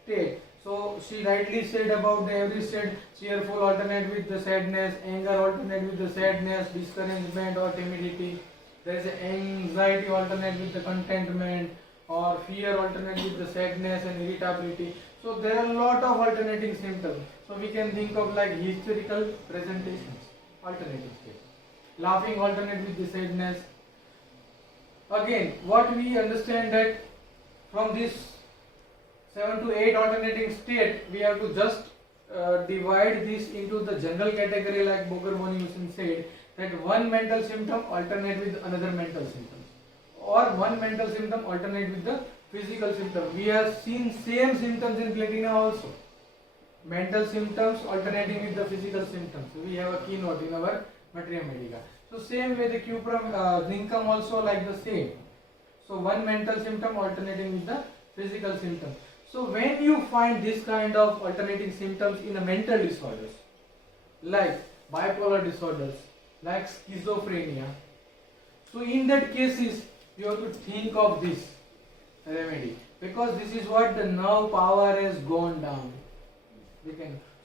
state. So she rightly said about the every state, cheerful alternate with the sadness, anger alternate with the sadness, discouragement or timidity. There is anxiety alternate with the contentment, or fear alternate with the sadness and irritability. So there are a lot of alternating symptoms. So we can think of like hysterical presentations, alternating state. Laughing alternate with the sadness. Again, what we understand that from this 7 to 8 alternating state, we have to just divide this into the general category, like Boger-Von said, that one mental symptom alternate with another mental symptom, or one mental symptom alternate with the physical symptom. We have seen same symptoms in Platina also. Mental symptoms alternating with the physical symptoms. So we have a keynote in our Materia Medica. So same way the cuprum, Zincum also like the same. So one mental symptom alternating with the physical symptom. So when you find this kind of alternating symptoms in a mental disorders, like bipolar disorders, like schizophrenia, so in that cases you have to think of this remedy, because this is what the nerve power has gone down.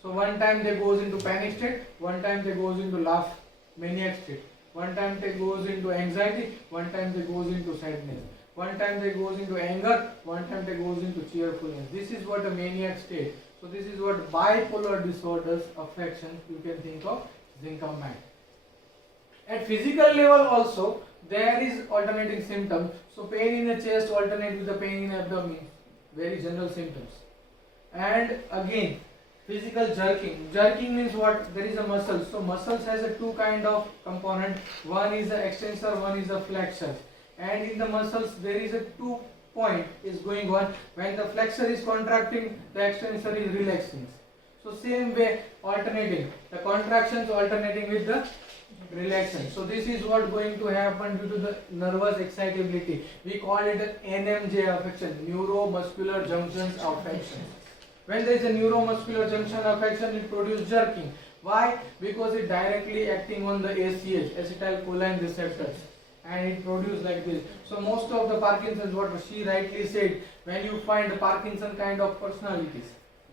So one time they goes into panic state, one time they goes into laugh maniac state, one time they goes into anxiety, one time they goes into sadness, one time they goes into anger, one time they goes into cheerfulness. This is what a maniac state. So this is what bipolar disorders affection you can think of Zincum mat. At physical level also there is alternating symptoms. So pain in the chest alternate with the pain in the abdomen, very general symptoms. And again physical jerking. Jerking means what? There is a muscle. So muscles has a two kind of component. One is the extensor, one is the flexor. And in the muscles there is a 2 point is going on. When the flexor is contracting, the extensor is relaxing. So same way alternating, the contractions alternating with the relaxation. So this is what going to happen due to the nervous excitability. We call it an NMJ affection, neuromuscular junctions affection. When there is a neuromuscular junction affection, it produces jerking. Why? Because it directly acting on the ACH, acetylcholine receptors, and it produces like this. So most of the Parkinson's, what she rightly said, when you find the Parkinson kind of personalities,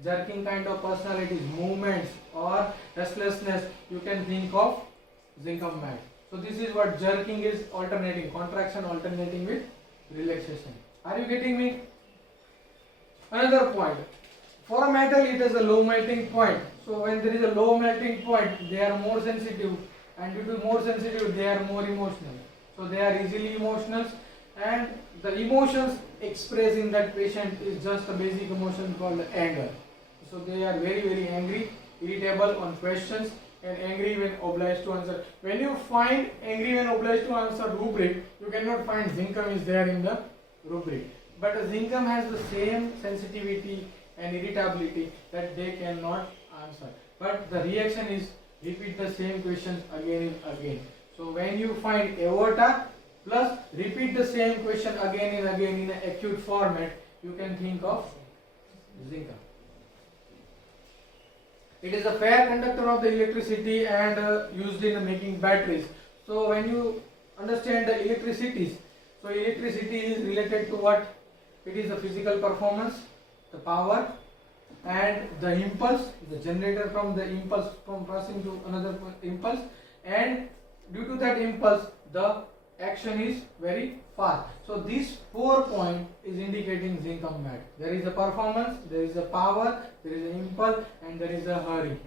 jerking kind of personalities, movements or restlessness, you can think of Zincum mat. So this is what jerking is alternating, contraction alternating with relaxation. Are you getting me? Another point. For a metal, it is a low melting point. So when there is a low melting point, they are more sensitive, and due to more sensitive, they are more emotional. So they are easily emotional, and the emotions expressed in that patient is just a basic emotion called anger. So they are very angry, irritable on questions, and angry when obliged to answer. When you find angry when obliged to answer rubric, you cannot find Zincum is there in the rubric. But Zincum has the same sensitivity and irritability that they cannot answer. But the reaction is repeat the same questions again and again. So when you find aorta plus repeat the same question again and again in an acute format, you can think of Zincum. It is a fair conductor of the electricity and used in making batteries. So when you understand the electricities, so electricity is related to what? It is the physical performance, the power, and the impulse, the generator from the impulse from passing to another impulse, and due to that impulse the action is very fast. So this 4 point is indicating Zincum mat. There is a performance, there is a power, there is an impulse, and there is a hurry,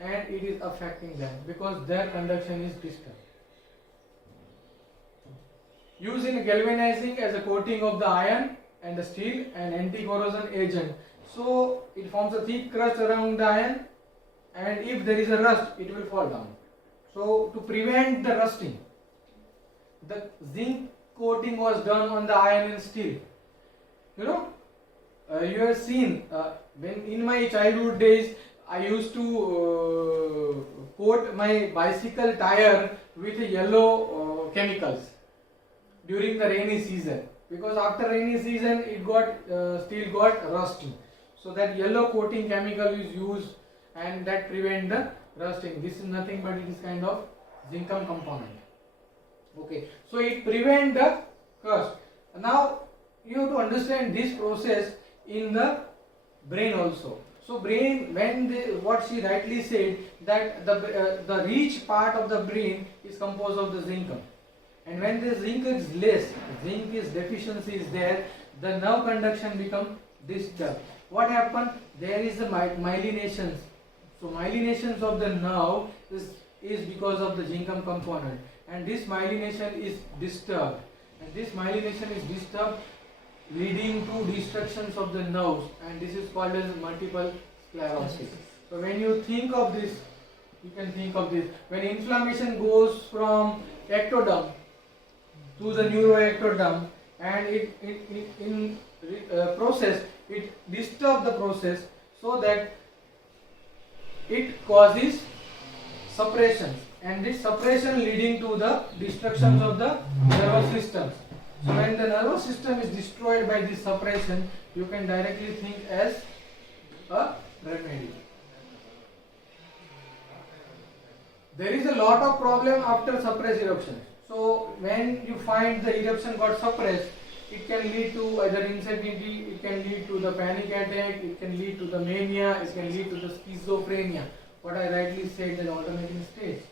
and it is affecting them because their conduction is disturbed. Used in galvanizing as a coating of the iron and the steel and anti-corrosion agent. So it forms a thick crust around the iron, and if there is a rust, it will fall down. So to prevent the rusting, the zinc coating was done on the iron and steel. You know, you have seen when in my childhood days I used to coat my bicycle tire with yellow chemicals during the rainy season, because after rainy season it got steel got rusting. So that yellow coating chemical is used, and that prevent the rusting. This is nothing but it is kind of Zincum component. Okay, so it prevent the crust. Now you have to understand this process in the brain also. So brain, when what she rightly said, that the rich part of the brain is composed of the Zincum, and when the zinc is less, zinc is deficiency is there, the nerve conduction become disturbed. What happened? There is a myelinations. So myelinations of the nerve is because of the Zincum component, and this myelination is disturbed, and this myelination is disturbed, leading to destructions of the nerves, and this is called as multiple sclerosis. So when you think of this, you can think of this. When inflammation goes from ectoderm to the neuroectoderm, and in process, it disturbs the process, so that it causes suppressions, and this suppression leading to the destructions of the nervous systems. So when the nervous system is destroyed by this suppression, you can directly think as a remedy. There is a lot of problem after suppressed eruption. So when you find the eruption got suppressed, it can lead to either insanity, it can lead to the panic attack, it can lead to the mania, it can lead to the schizophrenia, what I rightly said, the alternating stage.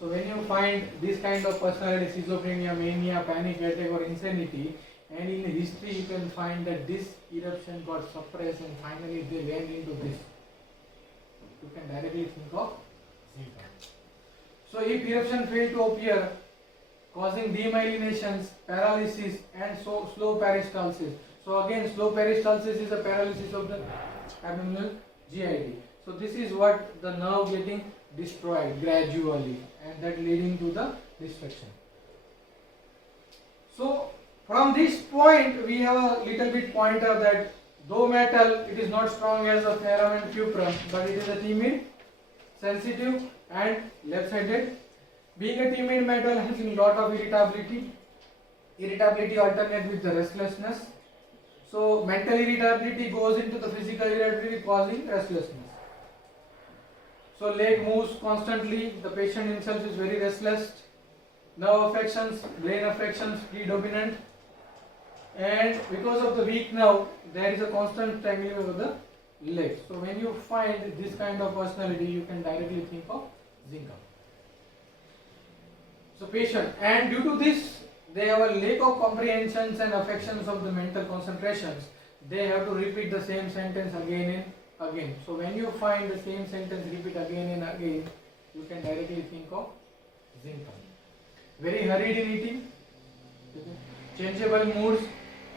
So when you find this kind of personality, schizophrenia, mania, panic attack or insanity, and in history you can find that this eruption got suppressed and finally they went into this, you can directly think of Zincum. So if eruption failed to appear, causing demyelinations, paralysis and slow peristalsis. So again, slow peristalsis is a paralysis of the abdominal GIT. So this is what the nerve getting destroyed gradually, and that leading to the destruction. So from this point we have a little bit pointer that though metal, it is not strong as a ferrum and cuprum, but it is a timid, sensitive and left-sided. Being a timid metal, having lot of irritability alternate with the restlessness. So mental irritability goes into the physical irritability, causing restlessness. So leg moves constantly, the patient himself is very restless. Nerve affections, brain affections predominant, and because of the weak nerve, there is a constant strangling of the legs. So when you find this kind of personality, you can directly think of Zincum. So patient, and due to this, they have a lack of comprehensions and affections of the mental concentrations. They have to repeat the same sentence again and again. So when you find the same sentence repeat again and again, you can directly think of Zincum. Very hurried in eating, changeable moods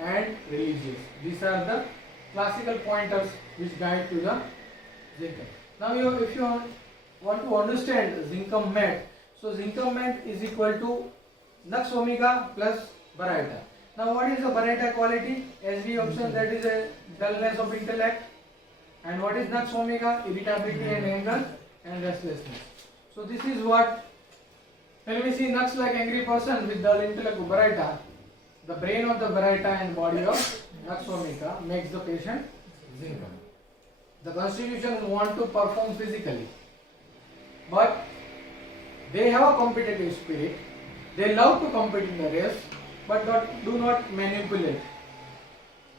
and religious. These are the classical pointers which guide to the Zincum. Now if you want to understand Zincum mat, so Zincum mat is equal to Nux omega plus Baryta. Now what is the Baryta quality? As we observed, that is a dullness of intellect. And what is Nux omega? Irritability and anger and restlessness. So this is what, when we see Nux like angry person with dull intellect of Baryta, the brain of the Baryta and body of Nux omega makes the patient Zincum. The constitution want to perform physically, but they have a competitive spirit. They love to compete in the race, but do not manipulate.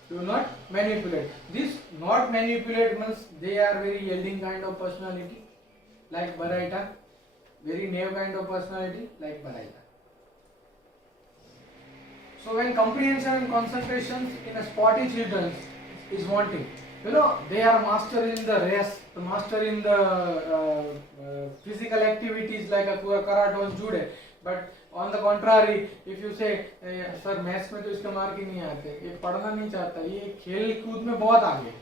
Do not manipulate. This not manipulate means they are very yielding kind of personality, like Baryta. Very naive kind of personality, like Baryta. So when comprehension and concentration in a spotty children is wanting, they are master in the race, the master in the physical activities like a karate or judo. But on the contrary, if you say, sir, maths में तो इसके mark ही नहीं आते, ये पढ़ना नहीं चाहता, ये खेल कूद में बहुत आगे.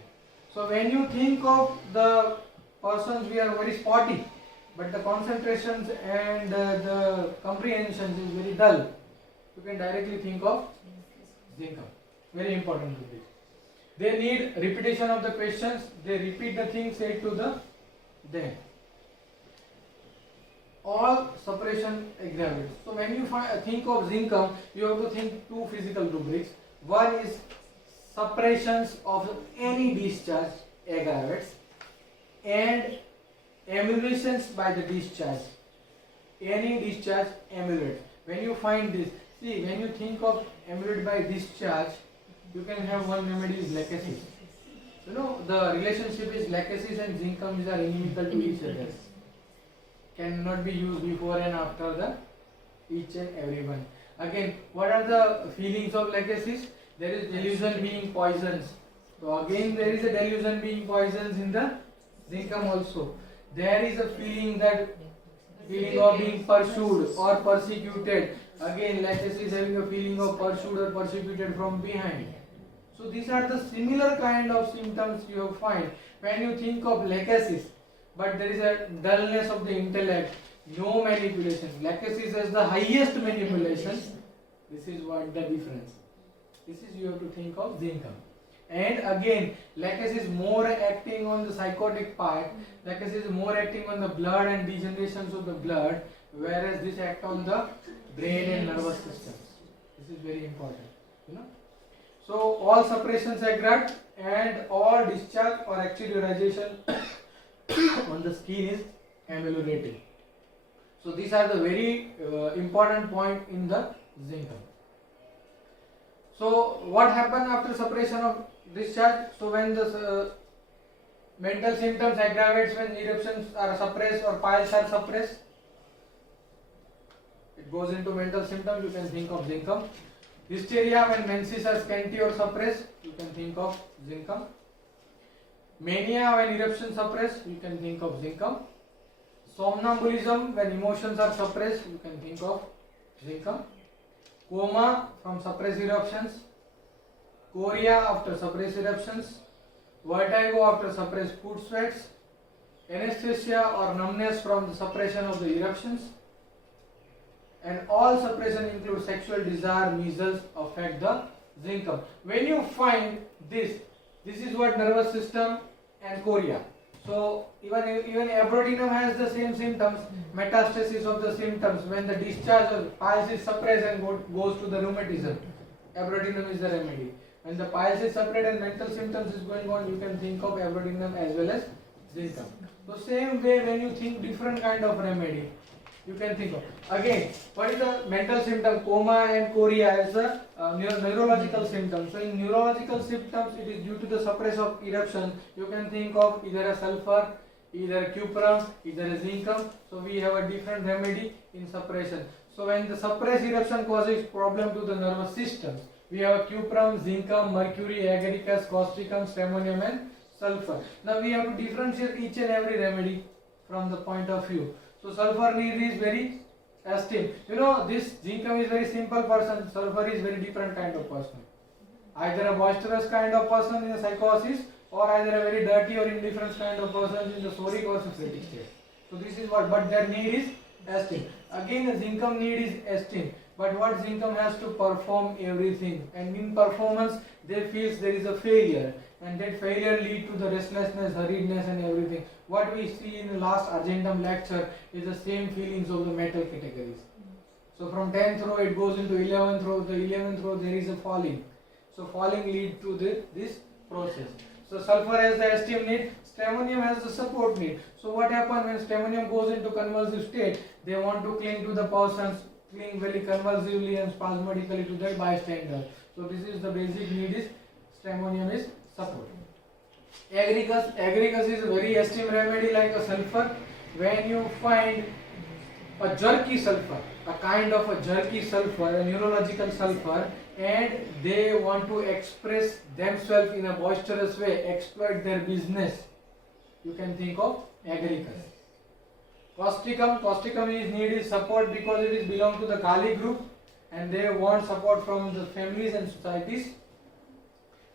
So when you think of the persons, we are very spotty, but the concentrations and the comprehensions is very dull, you can directly think of Zincum. Very important to this. They need repetition of the questions. They repeat the things said to them. All suppression aggravates. So when you think of Zincum, you have to think two physical rubrics. One is suppressions of any discharge aggravates and emulations by the discharge. Any discharge emulates. When you find this, see, when you think of emulate by discharge, you can have one remedy is lachesis. The relationship is lachesis and Zincum are inimical to each other. Cannot be used before and after the each and every one. Again, what are the feelings of lachesis? there is delusion being poisons. So again there is a delusion being poisons in the Zincum also. There is a feeling of being pursued or persecuted. Again, laches is having a feeling of pursued or persecuted from behind. So these are the similar kind of symptoms you will find when you think of lachesis. But there is a dullness of the intellect, no manipulation. Lachesis has the highest manipulation. This is what the difference. This is you have to think of Zincum. And again, lachesis is more acting on the psychotic part. Lachesis is more acting on the blood and degenerations of the blood, whereas this act on the brain and nervous systems. This is very important, you know. So all suppressions aggregate and all discharge or exteriorization on the skin is ameliorating. So these are the very important point in the Zincum. So what happens after suppression of discharge? So when the mental symptoms aggravates when eruptions are suppressed or piles are suppressed, it goes into mental symptoms. You can think of Zincum. Hysteria when menses are scanty or suppressed, you can think of Zincum. Mania when eruptions suppressed, you can think of Zincum. Somnambulism when emotions are suppressed, you can think of Zincum. Coma from suppressed eruptions. Chorea after suppressed eruptions. Vertigo after suppressed food sweats. Anesthesia or numbness from the suppression of the eruptions. And all suppression includes sexual desire, measles affect the Zincum. When you find this is what nervous system and chorea. So even abrotinum has the same symptoms, metastasis of the symptoms. When the discharge of piles is suppressed and goes to the rheumatism, abrotinum is the remedy. When the piles is suppressed and mental symptoms is going on, you can think of abrotinum as well as Zincum. So same way when you think different kind of remedy, you can think of. Again, what is the mental symptom? Coma and chorea as the neurological symptoms. So in neurological symptoms, it is due to the suppression of eruption. You can think of either a sulfur, either a cuprum, either a Zincum. So we have a different remedy in suppression. So when the suppressed eruption causes problem to the nervous systems, we have a cuprum, Zincum, mercury, agaricus, causticum, stramonium and sulfur. Now we have to differentiate each and every remedy from the point of view. So sulfur need is very esteemed. You know, this Zincum is very simple person, sulfur is very different kind of person. Either a boisterous kind of person in a psychosis, or either a very dirty or indifferent kind of person in the soric or syphilitic state. So this is what, but their need is esteemed. Again, the Zincum need is esteemed. But what Zincum has to perform everything, and in performance they feel there is a failure, and that failure lead to the restlessness, hurriedness and everything. What we see in the last Argentum lecture is the same feelings of the metal categories. So from 10th row it goes into 11th row, the 11th row there is a falling. So falling lead to this process. So sulfur has the esteem need, stramonium has the support need. So what happens when stramonium goes into convulsive state? They want to cling to the persons, cling very convulsively and spasmodically to their bystander. So this is the basic need is stramonium is support. Agaricus is a very esteemed remedy like a sulfur. When you find a jerky sulfur, a kind of a jerky sulfur, a neurological sulfur, and they want to express themselves in a boisterous way, exploit their business, you can think of agaricus. Causticum is needed support because it is belong to the Kali group and they want support from the families and societies.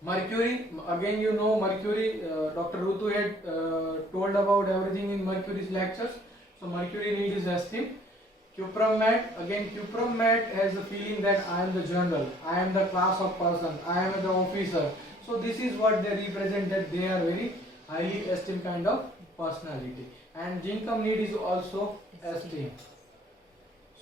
Mercury, again you know Mercury, Dr. Rutu had told about everything in Mercury's lectures. So Mercury need is esteem. Cuprum mat, again Cuprum mat has the feeling that I am the general, I am the class of person, I am the officer. So this is what they represent, that they are very highly esteemed kind of personality. And Zincum need is also esteemed.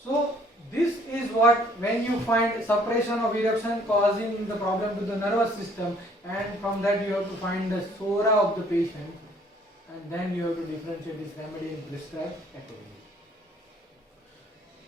So this is what, when you find suppression of eruption causing the problem to the nervous system, and from that you have to find the sora of the patient, and then you have to differentiate this remedy and prescribe accordingly.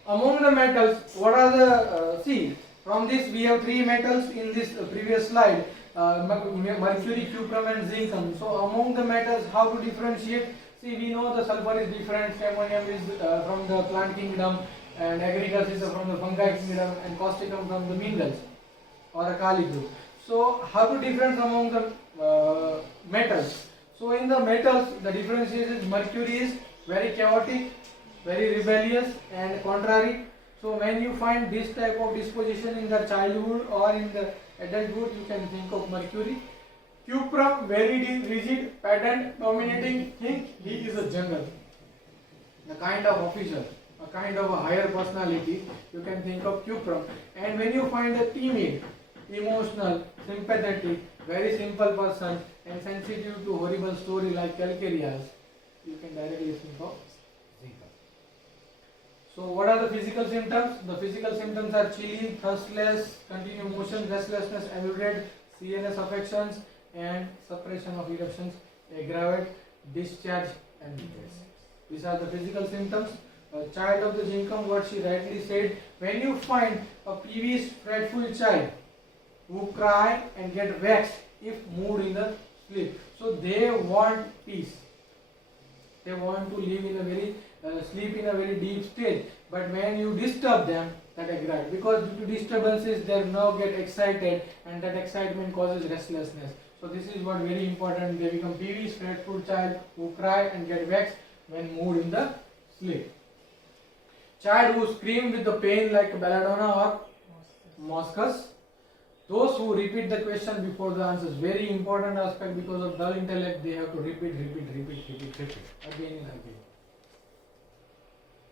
Among the metals, what are the, see, from this we have three metals in this previous slide, mercury, cuprum and Zincum. So among the metals, how to differentiate? See, we know the sulfur is different, stramonium is from the plant kingdom, and agaricus is from the fungi kingdom, and causticum from the minerals. or a Kali group. So how to difference among the metals? So in the metals, the differentiation is mercury is very chaotic, very rebellious and contrary. So when you find this type of disposition in the childhood or in the adulthood, you can think of mercury. Cuprum, very rigid, pedant, dominating, think he is a general, the kind of officer, a kind of a higher personality, you can think of Cuprum. And when you find a timid, emotional, sympathetic, very simple person and sensitive to horrible story like Calcareas, you can directly think of Zincum. So what are the physical symptoms? The physical symptoms are chilly, thirstless, continued motion, restlessness, aggravate, CNS affections and suppression of eruptions, aggravate, discharge and regress. These are the physical symptoms. A child of the Zincum, what she rightly said, when you find a peevish, fretful child who cry and get vexed if moved in the sleep, so they want peace. They want to live in a very sleep in a very deep state. But when you disturb them, that aggravates, because due to disturbances they now get excited and that excitement causes restlessness. So this is what very important. They become peevish, fretful child who cry and get vexed when moved in the sleep. Child who scream with the pain like belladonna or moscus. Those who repeat the question before the answer is very important aspect, because of dull intellect they have to repeat again and again.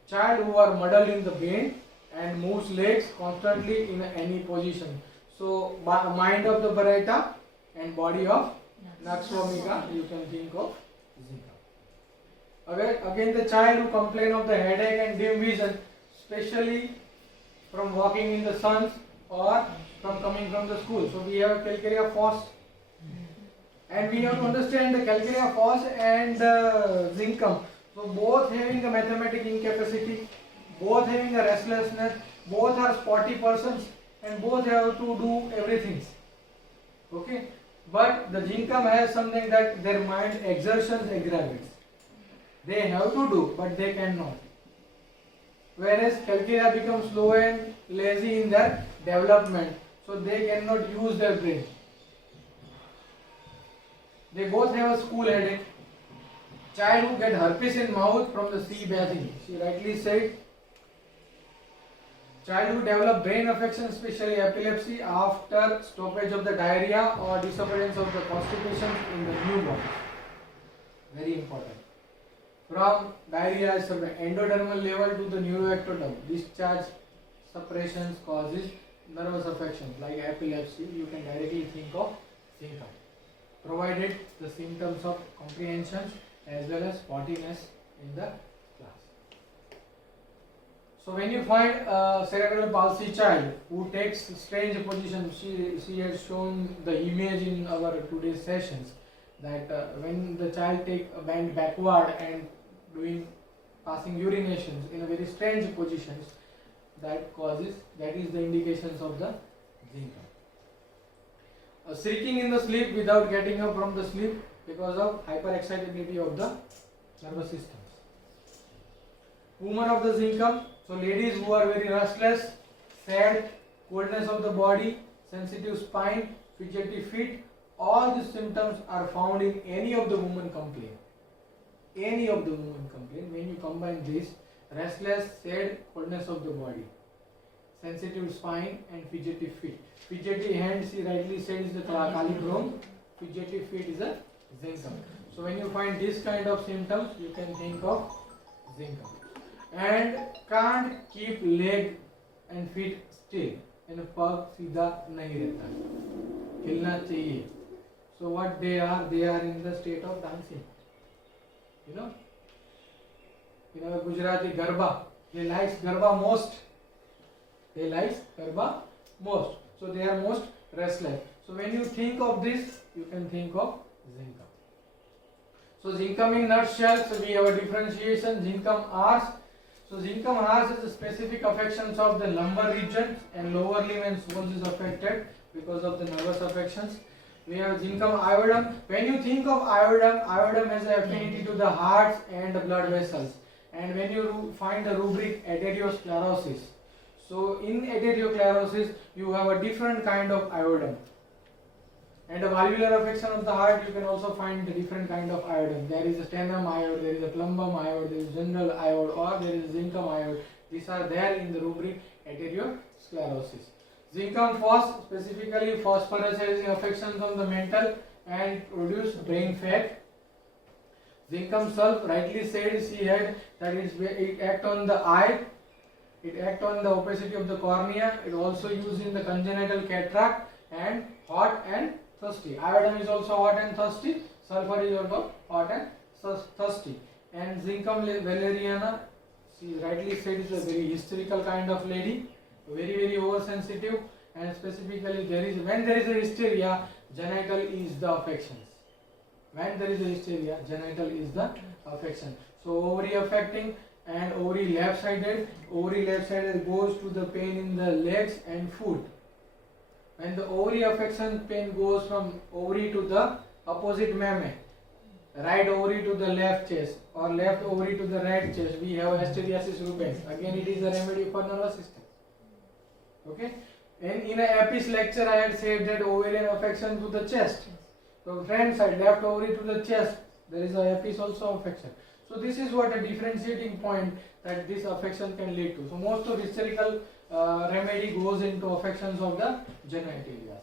Child who are muddled in the brain and moves legs constantly in any position. So mind of the Baraita and body of Naxomica, you can think of Zincum. Again the child who complain of the headache and dim vision, especially from walking in the sun or from coming from the school. So we have Calcarea Fos, and we have to understand the Calcarea Fos and Zincum. So both having a mathematic incapacity, both having a restlessness, both are spotty persons and both have to do everything. Okay, but the Zincum has something that their mind exertions aggravates. They have to do, but they cannot. Whereas Calcarea becomes slow and lazy in their development, so they cannot use their brain. They both have a school headache. Child who get herpes in mouth from the sea bathing, she rightly said. Child who develop brain affection, especially epilepsy, after stoppage of the diarrhea or disappearance of the constipation in the newborn. Very important. From diarrhea is endodermal level to the neuroectoderm, discharge suppressions causes nervous affections like epilepsy, you can directly think of Zincum, provided the symptoms of comprehension as well as spottiness in the class. So when you find a cerebral palsy child who takes strange position, she has shown the image in our today's sessions, that when the child take a bend backward and passing urinations in a very strange positions, that is the indications of the Zincum. Shrieking in the sleep without getting up from the sleep because of hyperexcitability of the nervous systems. Women of the Zincum, so ladies who are very restless, sad, coldness of the body, sensitive spine, fidgety feet, all these symptoms are found in any of the women complaint. Any of the women complaint, when you combine this, restless, sad, coldness of the body, sensitive spine and fidgety feet. Fidgety hand, she rightly said, is the Kali Chrome, fidgety feet is a Zincum. So when you find this kind of symptoms, you can think of Zincum. And can't keep leg and feet still, and pug सीधा नहीं रहता, हिलना चाहिए. So what they are in the state of dancing. You know Gujarati Garba, they like Garba most. So they are most restless. So when you think of this, you can think of Zincum. So Zincum in nutshell, so we have a differentiation, Zincum Ars. So Zincum Ars is the specific affections of the lumbar region and lower limb and soles is affected because of the nervous affections. We have Zincum Ioidum. When you think of iodum has an affinity to the heart and the blood vessels. And when you find the rubric arteriosclerosis, So in arteriosclerosis, you have a different kind of iodine. And a valvular affection of the heart, you can also find the different kind of iodine. There is a sternum iode, there is a plumbum iode, there is general iode, or there is zincum iode. These are there in the rubric arteriosclerosis. Zincum phos, specifically phosphorus has affections on the mental and produce brain fat. Zincum sulf, rightly said, she had that it act on the eye, it act on the opacity of the cornea, it also used in the congenital cataract and hot and thirsty. Iodine is also hot and thirsty, sulfur is also hot and thirsty. And Zincum valeriana, she rightly said, is a very hysterical kind of lady, very oversensitive, and specifically when there is a hysteria, genital is the affections. When there is a hysteria, genital is the affection. So ovary affecting and ovary left-sided goes to the pain in the legs and foot. When the ovary affection pain goes from ovary to the opposite mammary, right ovary to the left chest or left ovary to the right chest, we have hysteresis rubens. Again, it is a remedy for nervous system. Okay. And in a APIS lecture, I had said that ovarian affection to the chest. So front side, left ovary to the chest, there is a APIS also affection. So this is what a differentiating point that this affection can lead to. So most of hysterical remedy goes into affections of the genitalia.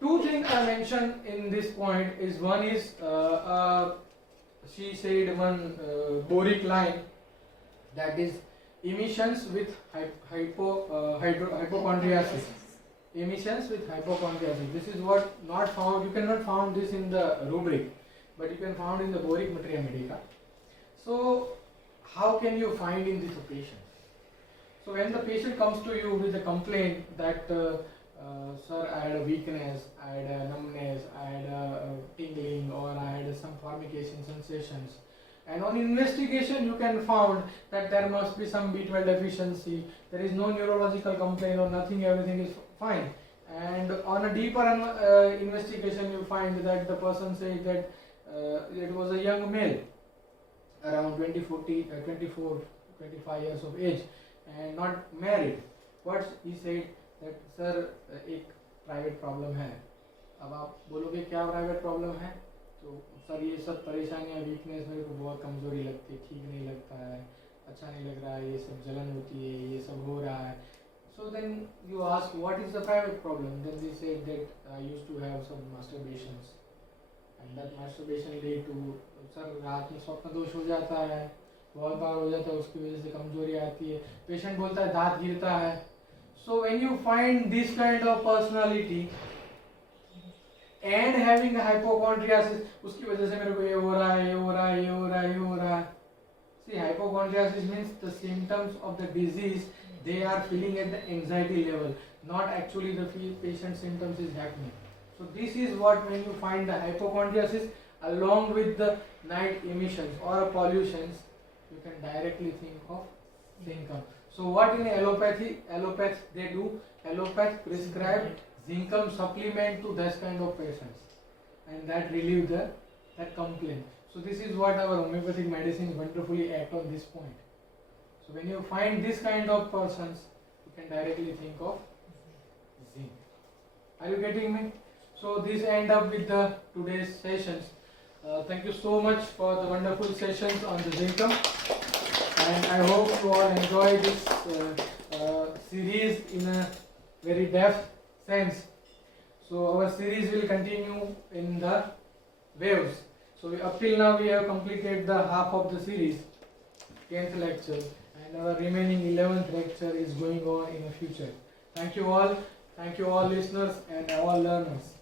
Two things I mentioned in this point is one is she said one boric line, that is emissions with hypochondriasis. Emissions with hypochondriasis. This is what not found. You cannot find this in the rubric, but you can find in the boric Materia Medica. So how can you find in this patient? So when the patient comes to you with a complaint that sir, I had a weakness, I had a numbness, I had a tingling, or I had some formication sensations, and on investigation you can find that there must be some B12 deficiency, there is no neurological complaint or nothing, everything is fine. And on a deeper investigation you find that the person said that it was a young male around 24, 25 years of age and not married. What he said that sir एक private problem है. अब आप बोलोगे क्या private problem है, तो sir ये सब परेशानियाँ, वीकनेस, मेरे को बहुत कमजोरी लगती है, ठीक नहीं लगता है, अच्छा नहीं लग रहा है, ये सब जलन होती है, ये सब हो रहा है. So then you ask what is the private problem, then they said that I used to have some masturbations and that masturbation lead to sir रात में स्वप्न दोष हो जाता है, बहुत बार हो जाता है, उसकी वजह से कमजोरी आती है, पेशेंट बोलता है दांत गिरता है. So when you find this kind of personality and having a hypochondriasis, उसकी वजह से मेरे को ये हो रहा है, ये हो रहा है, ये हो रहा है, ये हो रहा है. See, hypochondriasis means the symptoms of the disease they are feeling at the anxiety level, not actually the patient symptoms is happening. So this is what when you find the hypochondriasis along with the night emissions or pollutions, you can directly think of Zincum. So what in allopathy they do? Allopath prescribe Zincum supplement to this kind of patients, and that relieve that complaint. So this is what our homeopathic medicine wonderfully act on this point. So when you find this kind of persons, you can directly think of zinc. Are you getting me? So this end up with the today's sessions. Thank you so much for the wonderful sessions on the Zincum, and I hope you all enjoy this series in a very depth sense. So our series will continue in the waves. So up till now we have completed the half of the series, 10th lecture, and our remaining 11th lecture is going on in the future. Thank you all listeners and all learners.